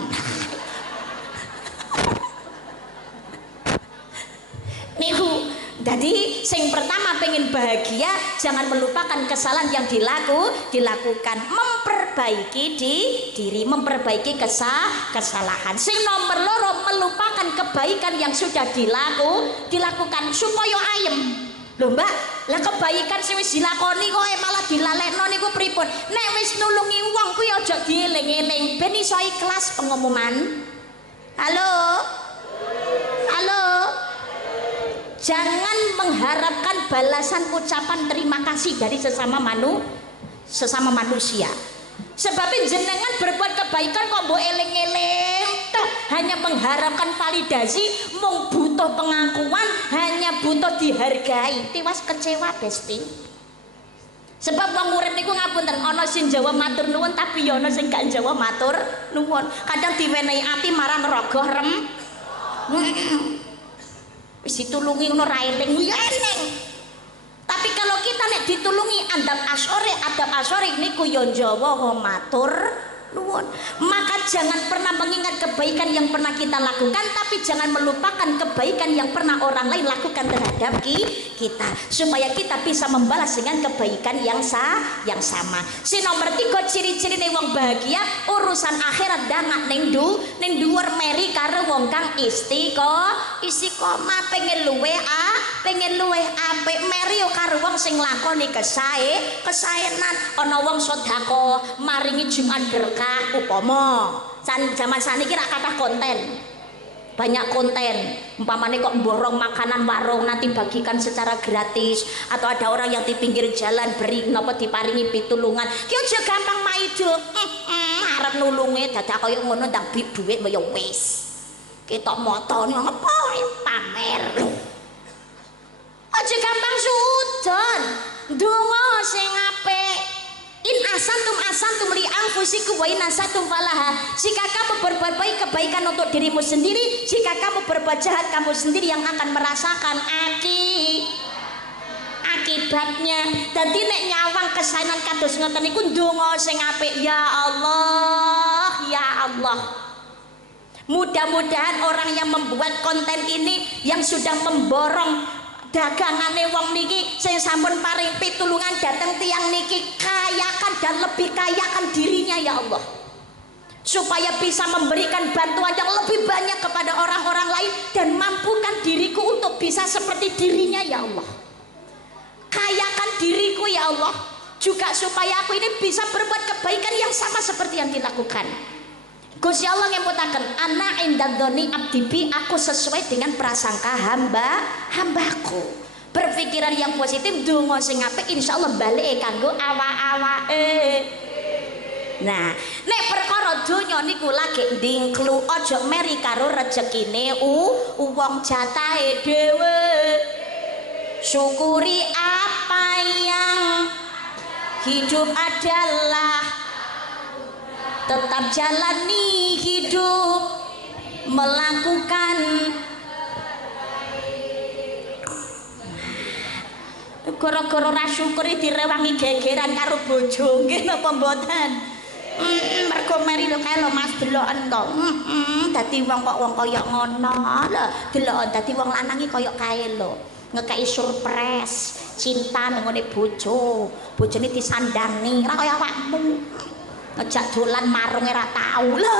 Niku jadi sing pertama pengen bahagia jangan melupakan kesalahan yang dilakukan, memperbaiki diri, memperbaiki kesalahan. Sing nomor loro melupakan kebaikan yang sudah dilakukan supaya ayem. Lho Mbak, lah kebaikan sing wis dilakoni kok malah dilalekno niku pripun? Nek wis nulungi wong kuwi aja dieling-eling ben iso ikhlas pengumuman. Halo? Jangan mengharapkan balasan ucapan terima kasih dari sesama manusia. Sebab jenengan berbuat kebaikan kok mbok eling-eling toh hanya mengharapkan validasi, mung butuh pengakuan, hanya butuh dihargai. Tiwas kecewa besti. Sebab wong urip niku ngapunten, ana sing jawab matur nuwun tapi ya ana sing gak jawab matur nuwun. Kadang diwenehi ati marang rogoh rem. Wis ditulungi ngono ra eling ya eling. Tapi kalau kita nek ditulungi adab asyori niku yo Jawa matur nuwun. Maka jangan pernah mengingat kebaikan yang pernah kita lakukan, tapi jangan melupakan kebaikan yang pernah orang lain lakukan terhadap kita, supaya kita bisa membalas dengan kebaikan yang sama. Si nomor 3 ciri-ciri nih wong bahagia, urusan akhirat dangak ning dhuwur meri karo wong kang istiqomah pengen luwe apik meri karo wong sing lakoni kesaenan. Ana wong sedekah maringi Jumat berkah upama zaman saniki rak kathah konten, banyak konten umpamane kok borong makanan warung nanti bagikan secara gratis, atau ada orang yang di pinggir jalan beri napa diparingi pitulungan. Ki aja gampang maido arep nulunge dadak kaya ngono ndang dhuwit ya wis ketok motone apa pamer donga sing apik. In asantum li anfusikum wa in asatum falaha. Jika kamu berbuat baik kebaikan untuk dirimu sendiri, jika kamu berbuat jahat kamu sendiri yang akan merasakan akibatnya. Dadi nek nyawang kesaenan kados ngoten niku ndonga sing apik. Ya Allah, ya Allah. Mudah-mudahan orang yang membuat konten ini yang sudah memborong dagangane wong niki sing sampun paring pitulungan dateng tiang niki kayakan dan lebih kayakan dirinya ya Allah, supaya bisa memberikan bantuan yang lebih banyak kepada orang-orang lain dan mampukan diriku untuk bisa seperti dirinya ya Allah. Kayakan diriku ya Allah juga supaya aku ini bisa berbuat kebaikan yang sama seperti yang dilakukan. Gusti Allah ngemputaken ana indadzoni abdibi, aku sesuai dengan prasangka hambaku. Berpikiran yang positif, donga sing apik insyaallah balik kanggo awak-awake. Nah, nek perkara donya niku lagi ndingklu aja meri karo rezekine wong jatahe dhewe. Syukuri apa yang hidup adalah tetap jalani hidup, melakukan gara-gara ora syukur direwangi gegeran karo bojo nggih napa mboten. Mergo mari lho kae lho Mas deloken to. Dadi wong kok wong kaya ngono lho, deloken dadi wong lanang iki kaya kae lho. Ngekei surprise cinta nengone bojo, bojone disandani ora kaya awakmu. Ngejak dolan marung ora tau lho.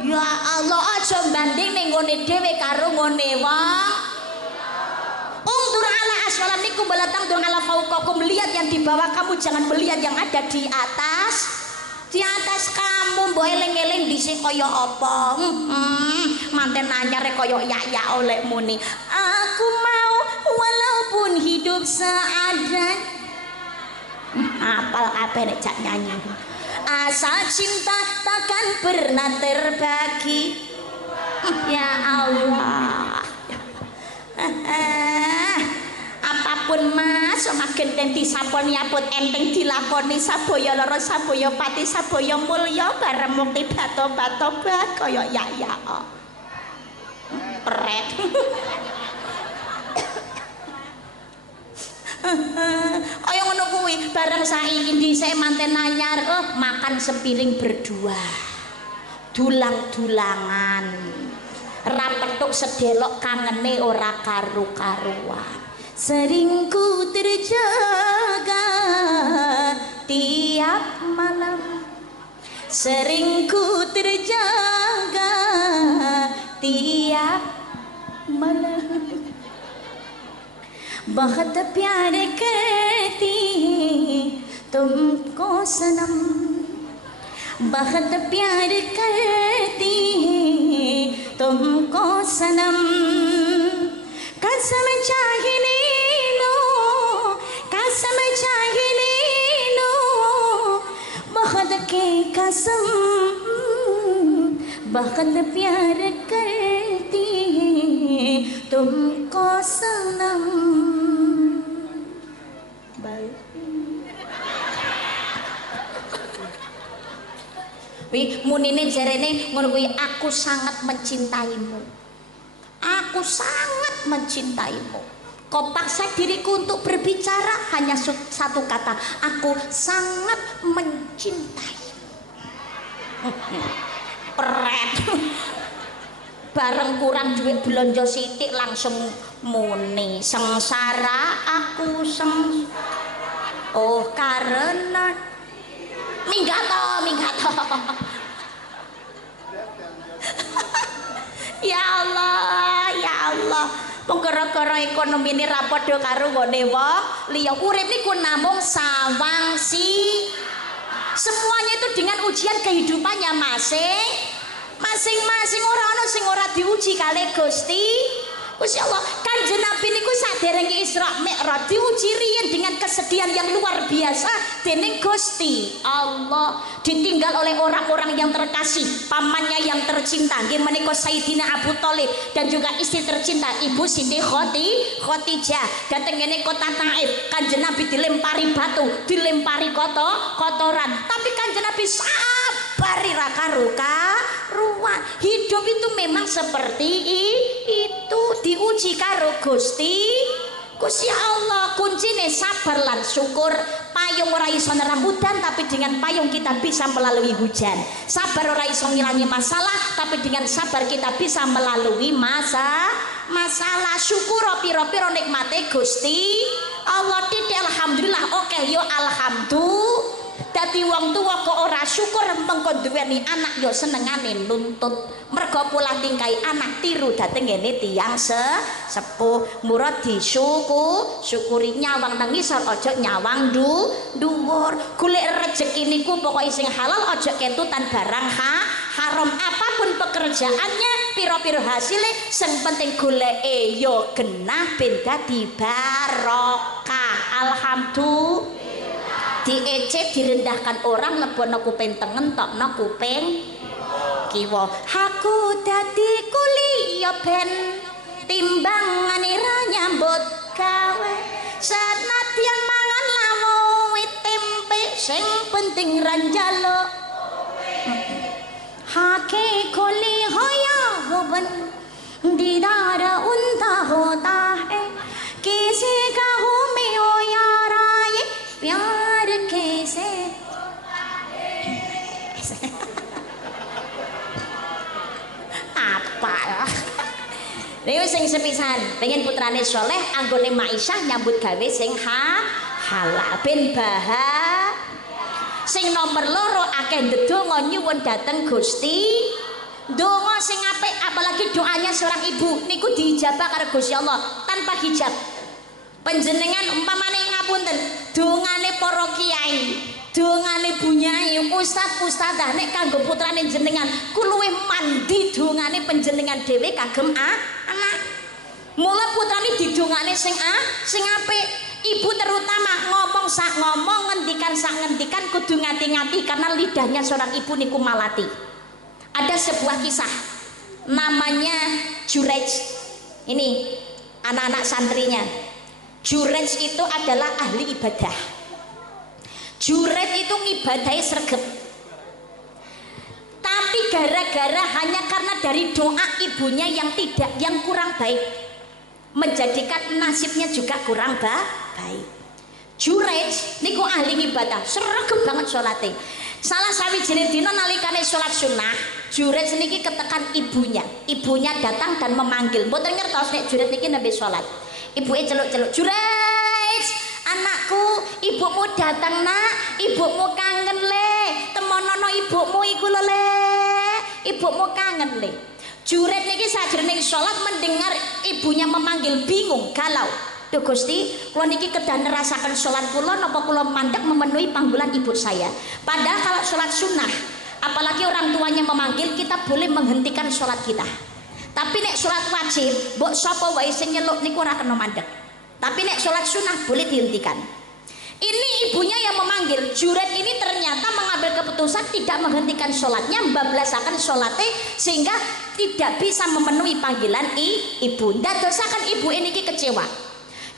Ya Allah, aja banding ning ngone dhewe karo ngone wong. Ungdur ala aswalam nikum balatang dur ala fauqakum, lihat yang di bawah kamu, jangan melihat yang ada di atas. Di atas kamu mbok eling-eling dhisik kaya apa? Manten anyar kaya ya oleh muni. Aku mau walaupun hidup seadanya. Apal kabeh nek jak nyanyi. Asa cinta takkan pernah terbagi. Ya Allah. Apapun Mas, semakin enten disapon nyaput enteng dilakoni saboya lara saboya pati saboya mulya bareng mukti bato-bato kaya ya. Pret. Kaya ngono kuwi bareng saiki dhisik manten anyar makan sepiring berdua. Dulang-dulangan. Ra petuk sedelok kangene ora karu-karuan. Sering ku terjaga tiap malam. Sering ku terjaga tiap malam. बहुत प्यार करती तुमको सनम, बहुत प्यार करती तुमको सनम, कसम चाहने लो, कसम चाहने लो, बहुत के कसम, बहुत प्यार करती तुमको सनम. Munine jarene ngono kuwi, aku sangat mencintaimu. Aku sangat mencintaimu. Kau paksa diriku untuk berbicara hanya satu kata, aku sangat mencintai. Peret. Bareng kurang duit belanja sithik langsung muni sengsara aku oh karena minggat. Ya Allah, gara-gara ekonomi ini ra padha karo ngene wong liya. Urip niku namung sawang semuanya itu dengan ujian kehidupannya masing-masing. Ora ana sing ora diuji kali Gusti Gusti Allah, Kanjeng Nabi niku saderenge Isra Mi'raj diuji riyen dengan kesedihan yang luar biasa dening Gusti Allah, ditinggal oleh orang-orang yang terkasih, pamannya yang tercinta nggih menika Sayyidina Abu Thalib dan juga istri tercinta Ibu Siti Khadijah. Dateng ngene kota Taif, Kanjeng Nabi dilempari batu, dilempari kotoran, tapi Kanjeng Nabi sabar ira karuka ruang. Hidup itu memang seperti itu, diuji karo Gusti Allah. Kuncine sabar lan syukur. Payung ora iso nerang hujan, tapi dengan payung kita bisa melalui hujan. Sabar ora iso ngilangi masalah, tapi dengan sabar kita bisa melalui masalah. Syukur piro-piro nikmate Gusti Allah. Titik alhamdulillah, oke yo alhamdulillah. Dadi wong tuwa kok ora syukur mengko duweni anak yo senengane nuntut. Mergo pola tingkai anak tiru dateng ngene tiyang sepuh. Murad syukuri nyawang nang ngisor aja nyawang dhuwur. Golek rezeki niku pokoke sing halal aja kentutan barang haram. Apapun pekerjaannya, piro-piro hasilnya, sing penting goleke yo genah ben dadi barokah. Alhamdulillah. Diecek direndahkan orang lebono kuping tengen tokno kuping kiwa. Aku dadi kuli ya ben timbangane ra nyambut gawe, senadyan mangan lawe tempe sing penting ra njaluk hake kuli hoya hoben didara unta hota hai kisi kahu me hoya raye pyar kese. Apa ya? Niku sing sepisan pengen putrane soleh anggone Ma'isyah nyambut gawe sing halal ben sing nomor loro akeh ndedonga nyuwun dateng Gusti. Donga sing apik apalagi doanya seorang ibu niku diijabah karo Gusti Allah tanpa hijab. Panjenengan umpamane ngapunten dongane para kiai, dongane bunyai, ustad-ustadzah nek kanggo putrane jenengan ku luwih mandi dongane panjenengan dhewe kagem anak. Mula putrane didongane sing apik. Ibu terutama ngomong sak ngomong, ngendikan sak ngendikan kudu ngati-ngati karena lidahnya seorang ibu niku malati. Ada sebuah kisah namanya Jurej. Ini anak-anak santrinya. Jurej itu adalah ahli ibadah. Jurej itu ngibadahi sregep. Tapi gara-gara hanya karena dari doa ibunya yang kurang baik, menjadikan nasibnya juga kurang baik. Jurej niku ahli ibadah, sregep banget salate. Salah sawijining dina nalikane salat sunah, Jurej niki ketekan ibunya. Ibunya datang dan memanggil. Mboten ngertos nek Jurej niki nembe salat. Ibuke celuk-celuk, "Jurej, anakku, ibumu datang nak, ibumu kangen le, temonono ibumu iku lho le, ibumu kangen le." Jurej niki sajroning salat mendengar ibunya memanggil bingung, galau. Duh Gusti, kula niki kedah nerasaken salat kula napa kula mandek memenuhi panggilan ibu saya. Padahal kalau salat sunnah, apalagi orang tuanya memanggil, kita boleh menghentikan salat kita. Tapi nek salat wajib, mbok sapa wae sing nyeluk niku ora kena mandek. Tapi nek salat sunah boleh dihentikan. Ini ibunya yang memanggil. Juret ini ternyata mengambil keputusan tidak menghentikan sholatnya, membablasakan sholatnya sehingga tidak bisa memenuhi panggilan ibu. Dadosaken ibu ini kecewa.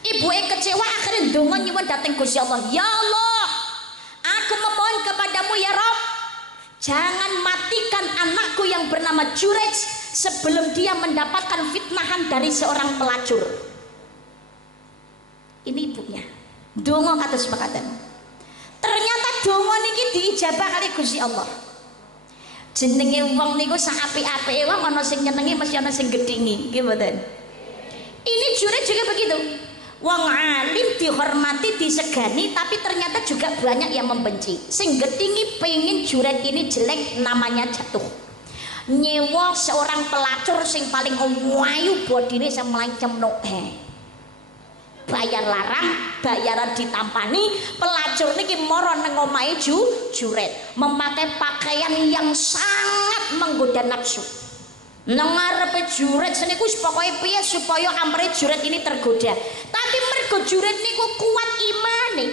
Ibu kecewa akhirnya ndonga nyuwun dateng Gusti Allah. Ya Allah, aku memohon kepadamu ya Rob, jangan matikan anakku yang bernama Jurej sebelum dia mendapatkan fitnahan dari seorang pelacur. Ini ibunya donga kados mekaten. Ternyata donga niki diijabah kali Gusti Allah. Jenenge wong niku sak apik-apike wong ana sing nyenengi mesti ana sing gedhingi, nggih mboten? Ini Jurej juga begitu. Wong alim dihormati, disegani, tapi ternyata juga banyak yang membenci. Sing gedhingi pengen Jurej ini jelek, namanya jatuh. Nyewa seorang pelacur sing paling wayu bodine sing mlancem noke. Bayar larang, bayaran ditampani, pelacur niki moro nang omahe Juret, memakai pakaian yang sangat menggoda nafsu. nang ngarepe juret niku pokoke piye supaya ampere juret ini tergoda. Tapi mergo juret niku kuat imane.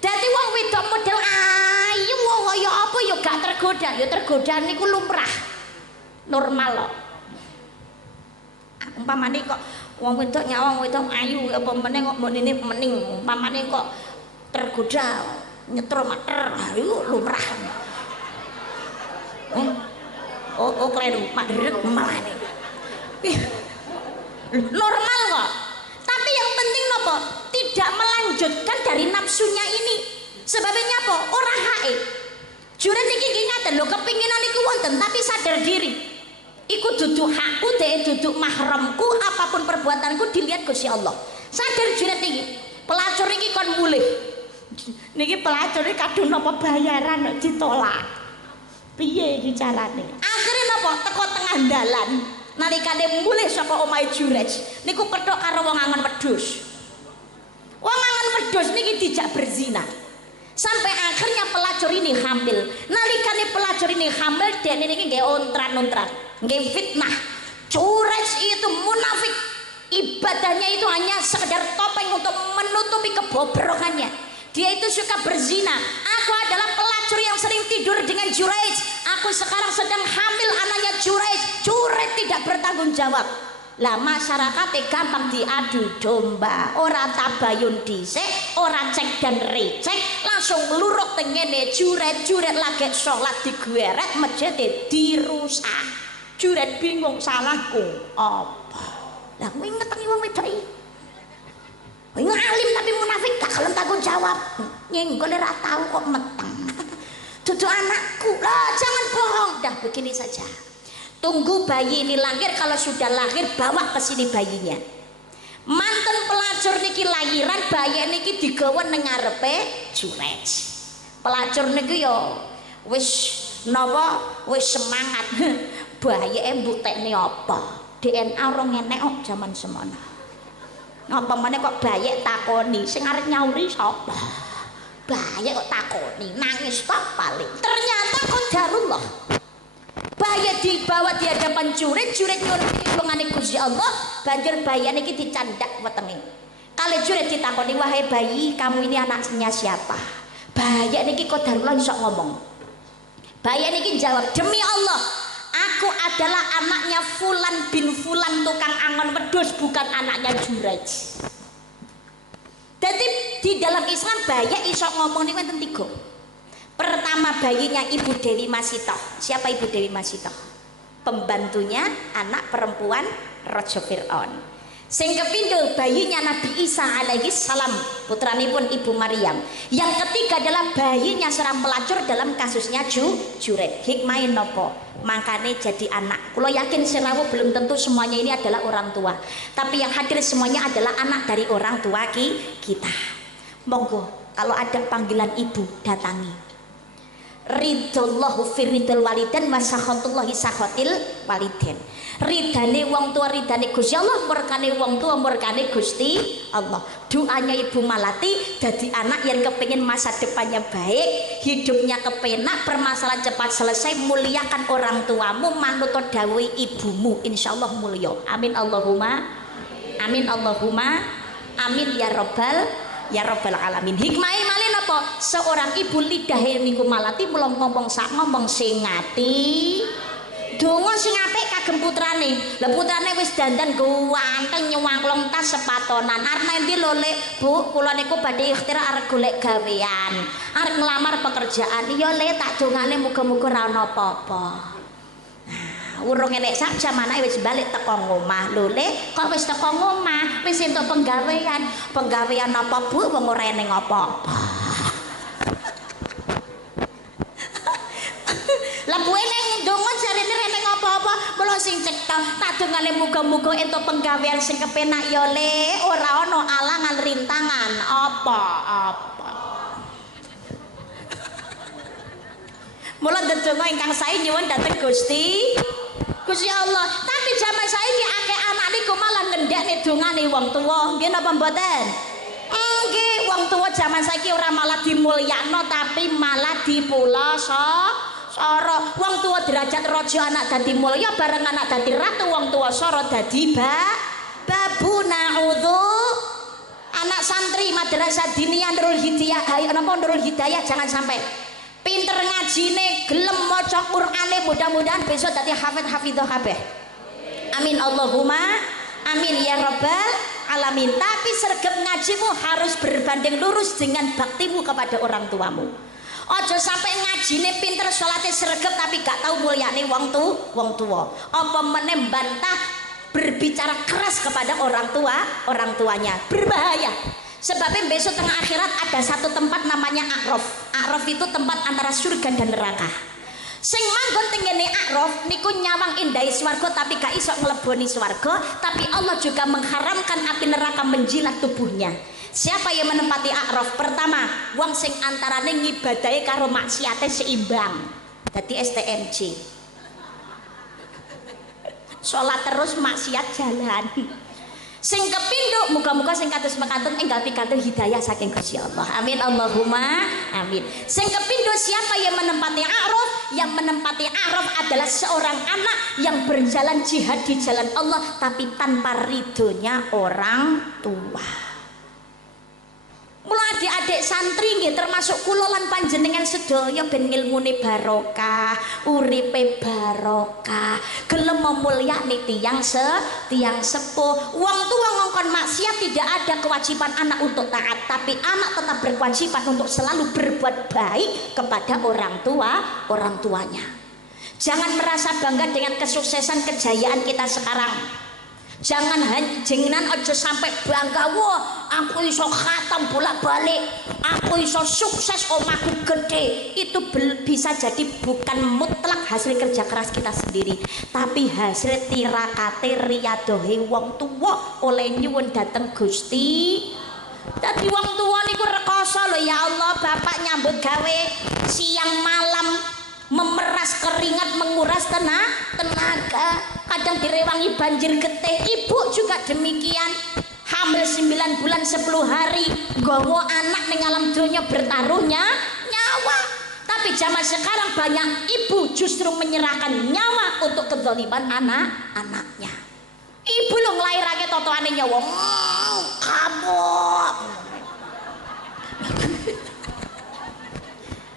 Dadi wong wedok model ayu kaya apa ya gak tergoda. Ya tergoda niku lumrah. Normal loh. Umpamane kok wong wedok nyawang wedok ayu apa meneh kok mbone mening umpamane kok tergoda nyetrum mater ayo lumrah. Oh kleru madret malah ini normal kok. Tapi yang penting nopo tidak melanjutkan dari nafsunya ini. Sebabnya apa? Ora hae juret iki ngaten lho kepinginan iku wonten tapi sadar diri iku duduk hakku dek duduk mahramku apapun perbuatanku dilihat Gusti Allah. Sadar juret iki pelacur iki kon mulih niki pelacur iki kadung napa bayaran nek ditolak piye iki carane akhire napa teko tengah dalan nalikane mulih saka omahe juret niku kethok karo wong angon wedhus. Wong angon wedhus niki dijak berzina sampai akhirnya pelacur ini hamil. Nalikane pelacur ini hamil dene niki nggih ontran-ontran nggih fitnah. Juret itu munafik, ibadahnya itu hanya sekedar topeng untuk menutupi kebobrokannya. Dia itu suka berzina. Aku adalah pelacur yang sering tidur dengan Jurej. Aku sekarang sedang hamil anaknya Jurej. Jurej tidak bertanggung jawab. Lah masyarakatnya gampang diadu domba. Orang tabayun dhisik, orang cek dan recek, langsung meluruk tengene Jurej lagi sholat digeret masjid dirusak. Jurej bingung salahku apa? Lah kowe ngetengi wong wedok iki. Ngalim tapi munafik gak kalau tanggung jawab. Nyenggol ora tahu kok meteng. Duduk anakku. Lah jangan bohong. Dah begini saja. Tunggu bayi ini lahir, kalau sudah lahir bawa ke sini bayinya. Manten pelacur niki lahiran bayi niki digawa nang ngarepe juret. Pelacur niki yo wis napa wis semangat. Bayike mbuktekne apa? DNA ora ngenek kok jaman semono. Apa meneh kok bayek takoni sing arep nyauri sapa? Bayek kok takoni, nangis tok paling. Ternyata qadarullah. Bayek dibawa di hadapan juret nyuwun pitulungane Gusti Allah, banjur bayi niki dicandak wetenge. Kali juret ditakoni, "Wahai bayi, kamu ini anaknya siapa?" Bayek niki qadarullah iso ngomong. Bayek niki jawab, "Demi Allah, aku adalah anaknya Fulan bin Fulan tukang angon wedhus, bukan anaknya Jurej." Jadi di dalam Islam bayek iso ngomong niku enten 3. Pertama bayinya Ibu Dewi Masitoh. Siapa Ibu Dewi Masitoh? Pembantunya anak perempuan Raja Fir'aun. Sing kepindho bayinya Nabi Isa alaihi salam, putranipun Ibu Maryam. Yang ketiga adalah bayinya seorang pelacur dalam kasusnya Juret. Hikmahin nopo? Makanya jadi anak. Kalau yakin serawuh belum tentu semuanya ini adalah orang tua. Tapi yang hadir semuanya adalah anak dari orang tua kita. Monggo kalau ada panggilan ibu datangi. Ridallahu firidul walidan wa sakhatullahi sakhatil waliden. Ridane wong tua ridane Gusti Allah, murkane wong tua murkane Gusti Allah. Doanya Ibu Malati dadi anak yang kepingin masa depannya baik, hidupnya kepenak, permasalahan cepat selesai, muliakan orang tuamu, manut dawuh ibumu, insyaallah mulya. Amin Allahumma amin Allahumma amin ya rabbal alamin. Hikmahe malih napa? Seorang ibu lidahe niku Malati mula ngomong sak ngomong sing ngati. Donga sing apik kagem putrane. Lah putrane wis dandan ganteng nyewangklong tas sepatonan. Arep endi lho, Lek? Bu, kula niku badhe ikhtiar arep golek gawean. Arep ngelamar pekerjaan. Ya, Le, tak dongane muga-muga ora ana apa-apa. Urung enek sak jam anake wis balik teko ngomah. Lho Le, kok wis teko ngomah? Wis entuk penggawean. Penggawean apa Bu? Wong ora eneng apa-apa. Lah Bu eneng ndonga jarene eneng apa-apa, mula sing cetha tak dongane muga-muga entuk penggawean sing kepenak ya Le, ora ana alangan rintangan apa-apa. Mula ndedonga ingkang sae nyuwun dhateng Gusti Allah. Tapi zaman saiki akeh anak niku malah ngendhekne dongane wong tuwa. Nggih napa mboten? Nggih, wong tuwa zaman saiki ora malah dimulyakno tapi malah soro. Wong tua derajat raja, anak dadi mulya, bareng anak dadi ratu, wong tua soro dadi babu. Naudzu. Anak santri madrasah diniyah Nurul Hidayah, Nurul Hidayah jangan sampai pinter ngajine, gelem maca Qur'ane, mudah-mudahan besok dadi hafidh-hafidhah kabeh. Amin Allahumma amin ya rabbal alamin. Tapi sregep ngajimu harus berbanding lurus dengan baktimu kepada orang tuamu. Ojo sampai ngajine pinter, salate sregep tapi gak tahu mulyane wong tua. Apa meneh bantah berbicara keras kepada orang tuanya, berbahaya. Sebabnya besok tengah akhirat ada satu tempat namanya A'raf. A'raf itu tempat antara surga dan neraka. Sing manggon tenggene A'raf niku nyawang indai swarga tapi gak iso ngleboni swarga, tapi Allah juga mengharamkan api neraka menjilat tubuhnya. Siapa yang menempati A'raf? Pertama, wong sing antarane ngibadahe karo maksiate seimbang. Dadi STMJ. Sholat terus maksiat jalan. Sing kepindho muga-muga sing kados mekaten enggal pikantuk hidayah saking Gusti Allah. Amin Allahumma amin. Sing kepindho siapa yang menempati A'raf? Yang menempati A'raf adalah seorang anak yang berjalan jihad di jalan Allah tapi tanpa ridhonya orang tua. Mula adik-adik santri nggih termasuk kula lan panjenengan sedaya ben ngilmune barokah, uripe barokah, gelem memulyani tiang sepuh. Wong tua ngongkon maksiat tidak ada kewajiban anak untuk taat, tapi anak tetap berkewajiban untuk selalu berbuat baik kepada orang tuanya. Jangan merasa bangga dengan kesuksesan kejayaan kita sekarang. Jangan jenengan aja sampai bangga, wah aku iso khatam bolak-balik, aku iso sukses, omahku gede. Itu bisa jadi bukan mutlak hasil kerja keras kita sendiri, tapi hasil tirakate riyadohe wong tua oleh nyuwun dateng Gusti. Dadi wong tua niku rekoso lho ya Allah, bapak nyambut gawe siang malam memeras keringat, menguras tenaga. Kadang direwangi banjir getih. Ibu juga demikian, hamil 9 bulan 10 hari, nggawa anak ning alam donya bertaruhnya nyawa. Tapi zaman sekarang banyak ibu justru menyerahkan nyawa untuk kezaliman anak-anaknya. Ibu lo nglairake totoane nyawa, kapok.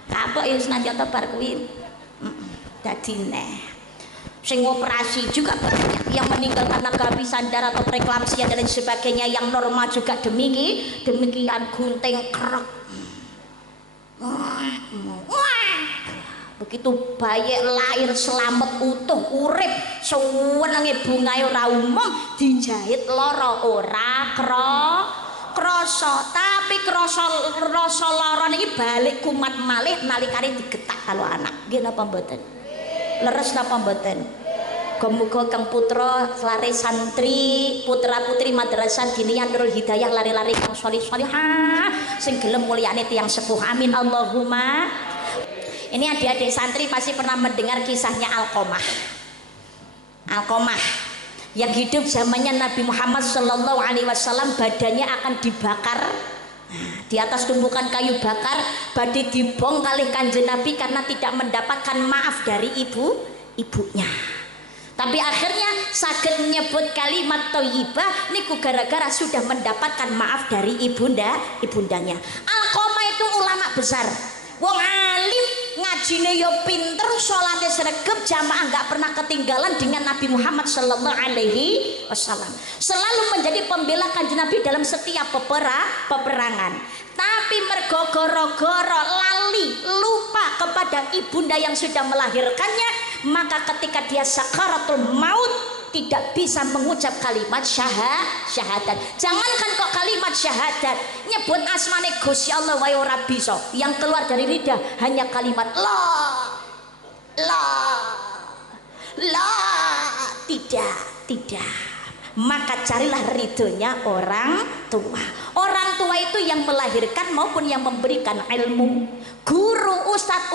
Kapok ya senantiasa bar kuwi. Dadi neh sing operasi juga banyak yang meninggal karena kehabisan darah atau preeklamsia dan lain sebagainya. Yang normal juga demikian gunting kerek. Begitu bayi lahir selamat utuh urip sewenenge bungae ora umum, dijahit lara ora krasa, tapi krasa lara niki balik kumat malih nalikane digetak kalau anak. Nggih napa mboten? Leres napa mboten? Muga-muga Kang Putra lare santri, putra-putri madrasah diniyah Nurul Hidayah lari-lari kang sholih-sholihah sing gelem mulyane tiyang sepuh. Amin Allahumma. Ini adik-adik santri pasti pernah mendengar kisahnya Alqamah yang hidup zamannya Nabi Muhammad Sallallahu Alaihi Wasallam. Badannya akan dibakar di atas tumpukan kayu bakar, badhe dibong kalih Kanjeng Nabi karena tidak mendapatkan maaf dari ibunya. Tapi akhirnya saged menyebut kalimat thayyibah niku gara-gara sudah mendapatkan maaf dari ibundanya. Alqamah itu ulama besar, wong alim, ngajine yo pinter, salate sregep, jamaah nggak pernah ketinggalan dengan Nabi Muhammad Sallallahu Alaihi Wasallam. Selalu menjadi pembela Kanjeng Nabi dalam setiap peperangan. Tapi mergo goro-goro lali lupa kepada ibunda yang sudah melahirkannya, maka ketika dia sakaratul maut tidak bisa mengucap kalimat syahadat. Jangankan kok kalimat syahadat, nyebut asmane Gusti Allah wae ora bisa. Yang keluar dari lidah hanya kalimat la, tidak. Maka carilah ridhonya orang tua. Orang tua itu yang melahirkan maupun yang memberikan ilmu. Guru, ustadz,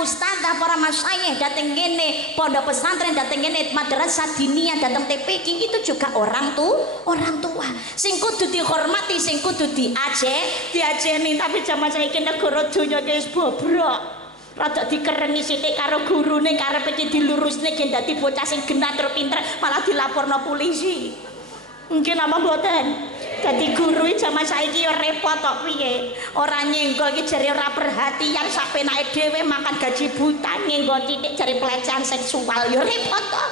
para masyayikh dateng gene, pondok pesantren dateng gene, madrasah diniyah dateng TPQ, itu juga orang tua. Sing kudu dihormati, sing kudu diajeni. Tapi zaman saiki negara donya wis bobrok. rada dikerengi sithik karo gurune karepe dilurusne gen dadi bocah sing genah tur pinter malah dilaporno polisi. Mungkin apa mboten? Dadi guru zaman saiki ya repot kok piye. Ora nyenggol iki jare ora perhatian sak penake dhewe makan gaji buta nyenggol titik jare pelecehan seksual ya repot kok.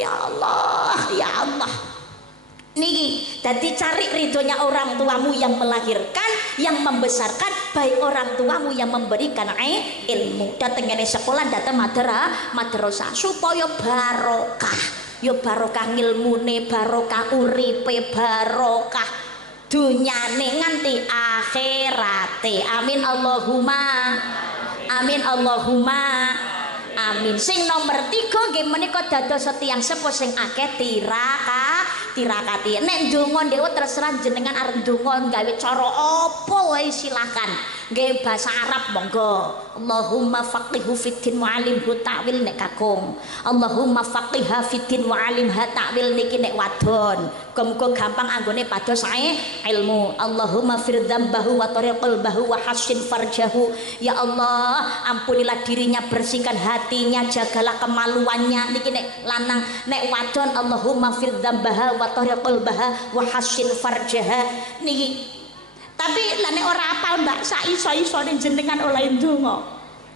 Ya Allah, ya Allah. Niki, jadi cari ridhonya orang tuamu yang melahirkan, yang membesarkan, baik orang tuamu yang memberikan ilmu. Datengane sekolah, datang madrasah supaya barokah. Yo barokah ilmune, barokah uripe, barokah dunyane nganti akhirate. Amin Allahumma. Amin Allahumma. Amin. Sing nomor 3 nggih menika dados tiyang sepuh sing akeh tirakati. Nek ndonga ndewe terserah jenengan arep ndonga gawe cara apa wae silakan. Nggih basa Arab monggo. Allahumma faqihhu fiddin wa alimhu ta'wil nek kakung. Allahumma faqihha fiddin wa alimha ta'wil niki nek wadon. Muga-muga gampang anggone pados ilmu. Allahumma fir dzambahu wa tariqal bahu wa hassin farjahu. Ya Allah, ampunilah dirinya, bersihkan hatinya, jagalah kemaluannya. Niki nek lanang, nek wadon Allahumma fir dzambaha wa tariqal baha wa hassin farjaha. Niki tapi lane ora apal mbak sak iso-isone jenengan oleh ndonga.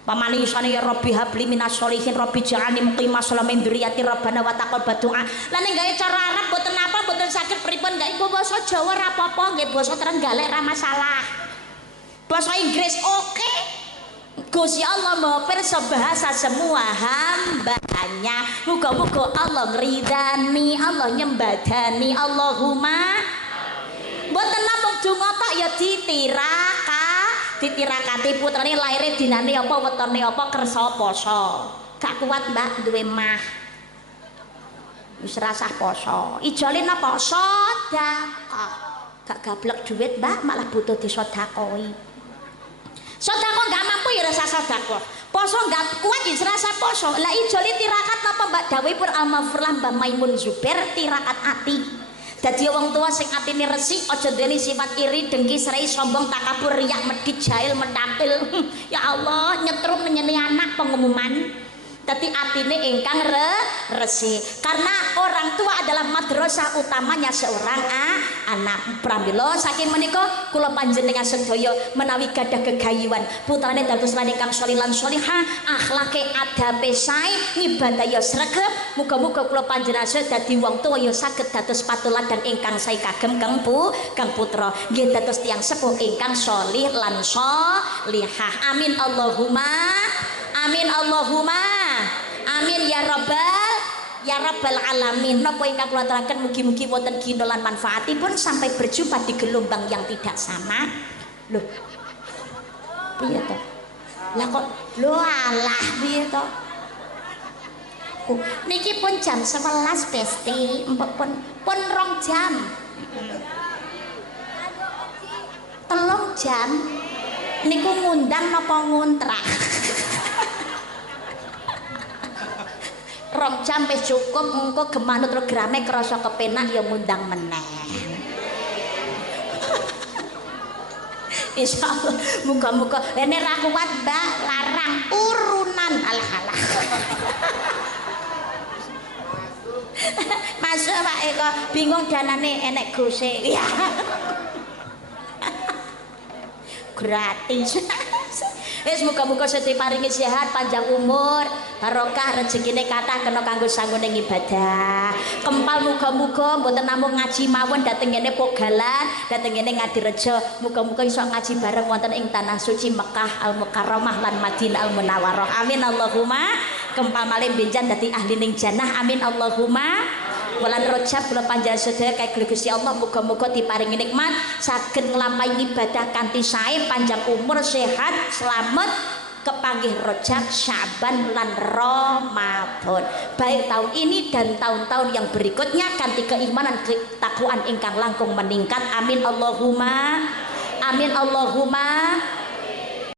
Pamane isone ya Rabbi habli minas sholihin Rabbi ja'alni muqimas sholamin dzurriyyati Rabbana wa taqabbal du'a. Lane gawe cara Arab boten apa boten saged pripun gawe basa Jawa ora apa-apa nggih basa Trenggalek ora masalah. Basa Inggris oke. Gusti Allah Maha Pirsa bahasa semua hambanya. Muga-muga Allah ngridani, Allah nyembadani. Allahumma mboten namung donga tok ya ditirakati putrane laire dinane apa wetone apa kersa poso. Gak kuat Mbak duwe mah. Wis rasah poso. Ijole napa sedekah. Gak gablek duit Mbak malah butuh disedekahi. Sedekah gak mampu ya rasa sedekah. Poso gak kuat ya rasa poso. Lah ijole tirakat napa Mbak dawuhipun Al-Maghfurlah Mbah Maimun Zubair tirakat ati. Dadi wong tua sing atine resik aja duweni sifat iri, dengki, serai, sombong, takabur, riak, medhit, jahil, mentampil. Ya Allah, nyetrum menyeni anak pengumuman. Dadi atine ingkang resik. Karena orang tua adalah madrasah utamanya seorang anak. Pramila saking menika kula panjenengan sedaya menawi gadah gegayuhan putrane dados lan ingkang sholih lan sholihah, akhlake adabe sae, ngibadah ya sregep. Muga-muga kula panjenengan dadi wong tuwa ya saged dados patuladan ingkang sae kagem kang putra. Nggih dados tiyang sepuh ingkang sholih lan sholihah. Amin Allahumma. Amin Allahumma. Amin ya rabbal alamin. Napa ingkang kula aturaken mugi-mugi wonten gina lan manfaatipun sampai berjumpa di gelombang yang tidak sama. Loh. Piye to? Lah kok lho alah piye to? Niki pun jam 11 Besti, pun 2 jam. 3 jam. Niku ngundang napa ngontrak? 2 jam wis cukup, engko gemanut programe krasa kepenak ya ngundang meneh. Insyaallah muga-muga nek ra kuat Mbak larang urunan alah-alah. Masuk Pak Eko bingung danane enek gose. Ya. Gratis. Wis muga-muga sedhi paringi sehat, panjang umur, barokah rezekine kathah kena kanggo sanggone ibadah. Kempal muga-muga mboten namung ngaji mawon dhateng ngene Pogalan, dhateng ngene Ngadirejo. Muga-muga iso ngaji bareng wonten ing tanah suci Mekah Al-Mukarramah lan Madinah Al-Munawwarah. Amin Allahumma. Kempal malih benjan dadi ahli ning jannah. Amin Allahumma. Bulan Rajab kula panjenengan sedaya kaya Gusti Allah muga-muga diparingi nikmat saged nglampahi ibadah kanthi sae, panjang umur, sehat, selamat kepanggih Rajab, Syaban lan Ramadan. Baik tahun ini dan tahun-tahun yang berikutnya kanthi keimanan ketakwaan ingkang langkung meningkat. Amin Allahumma. Amin Allahumma.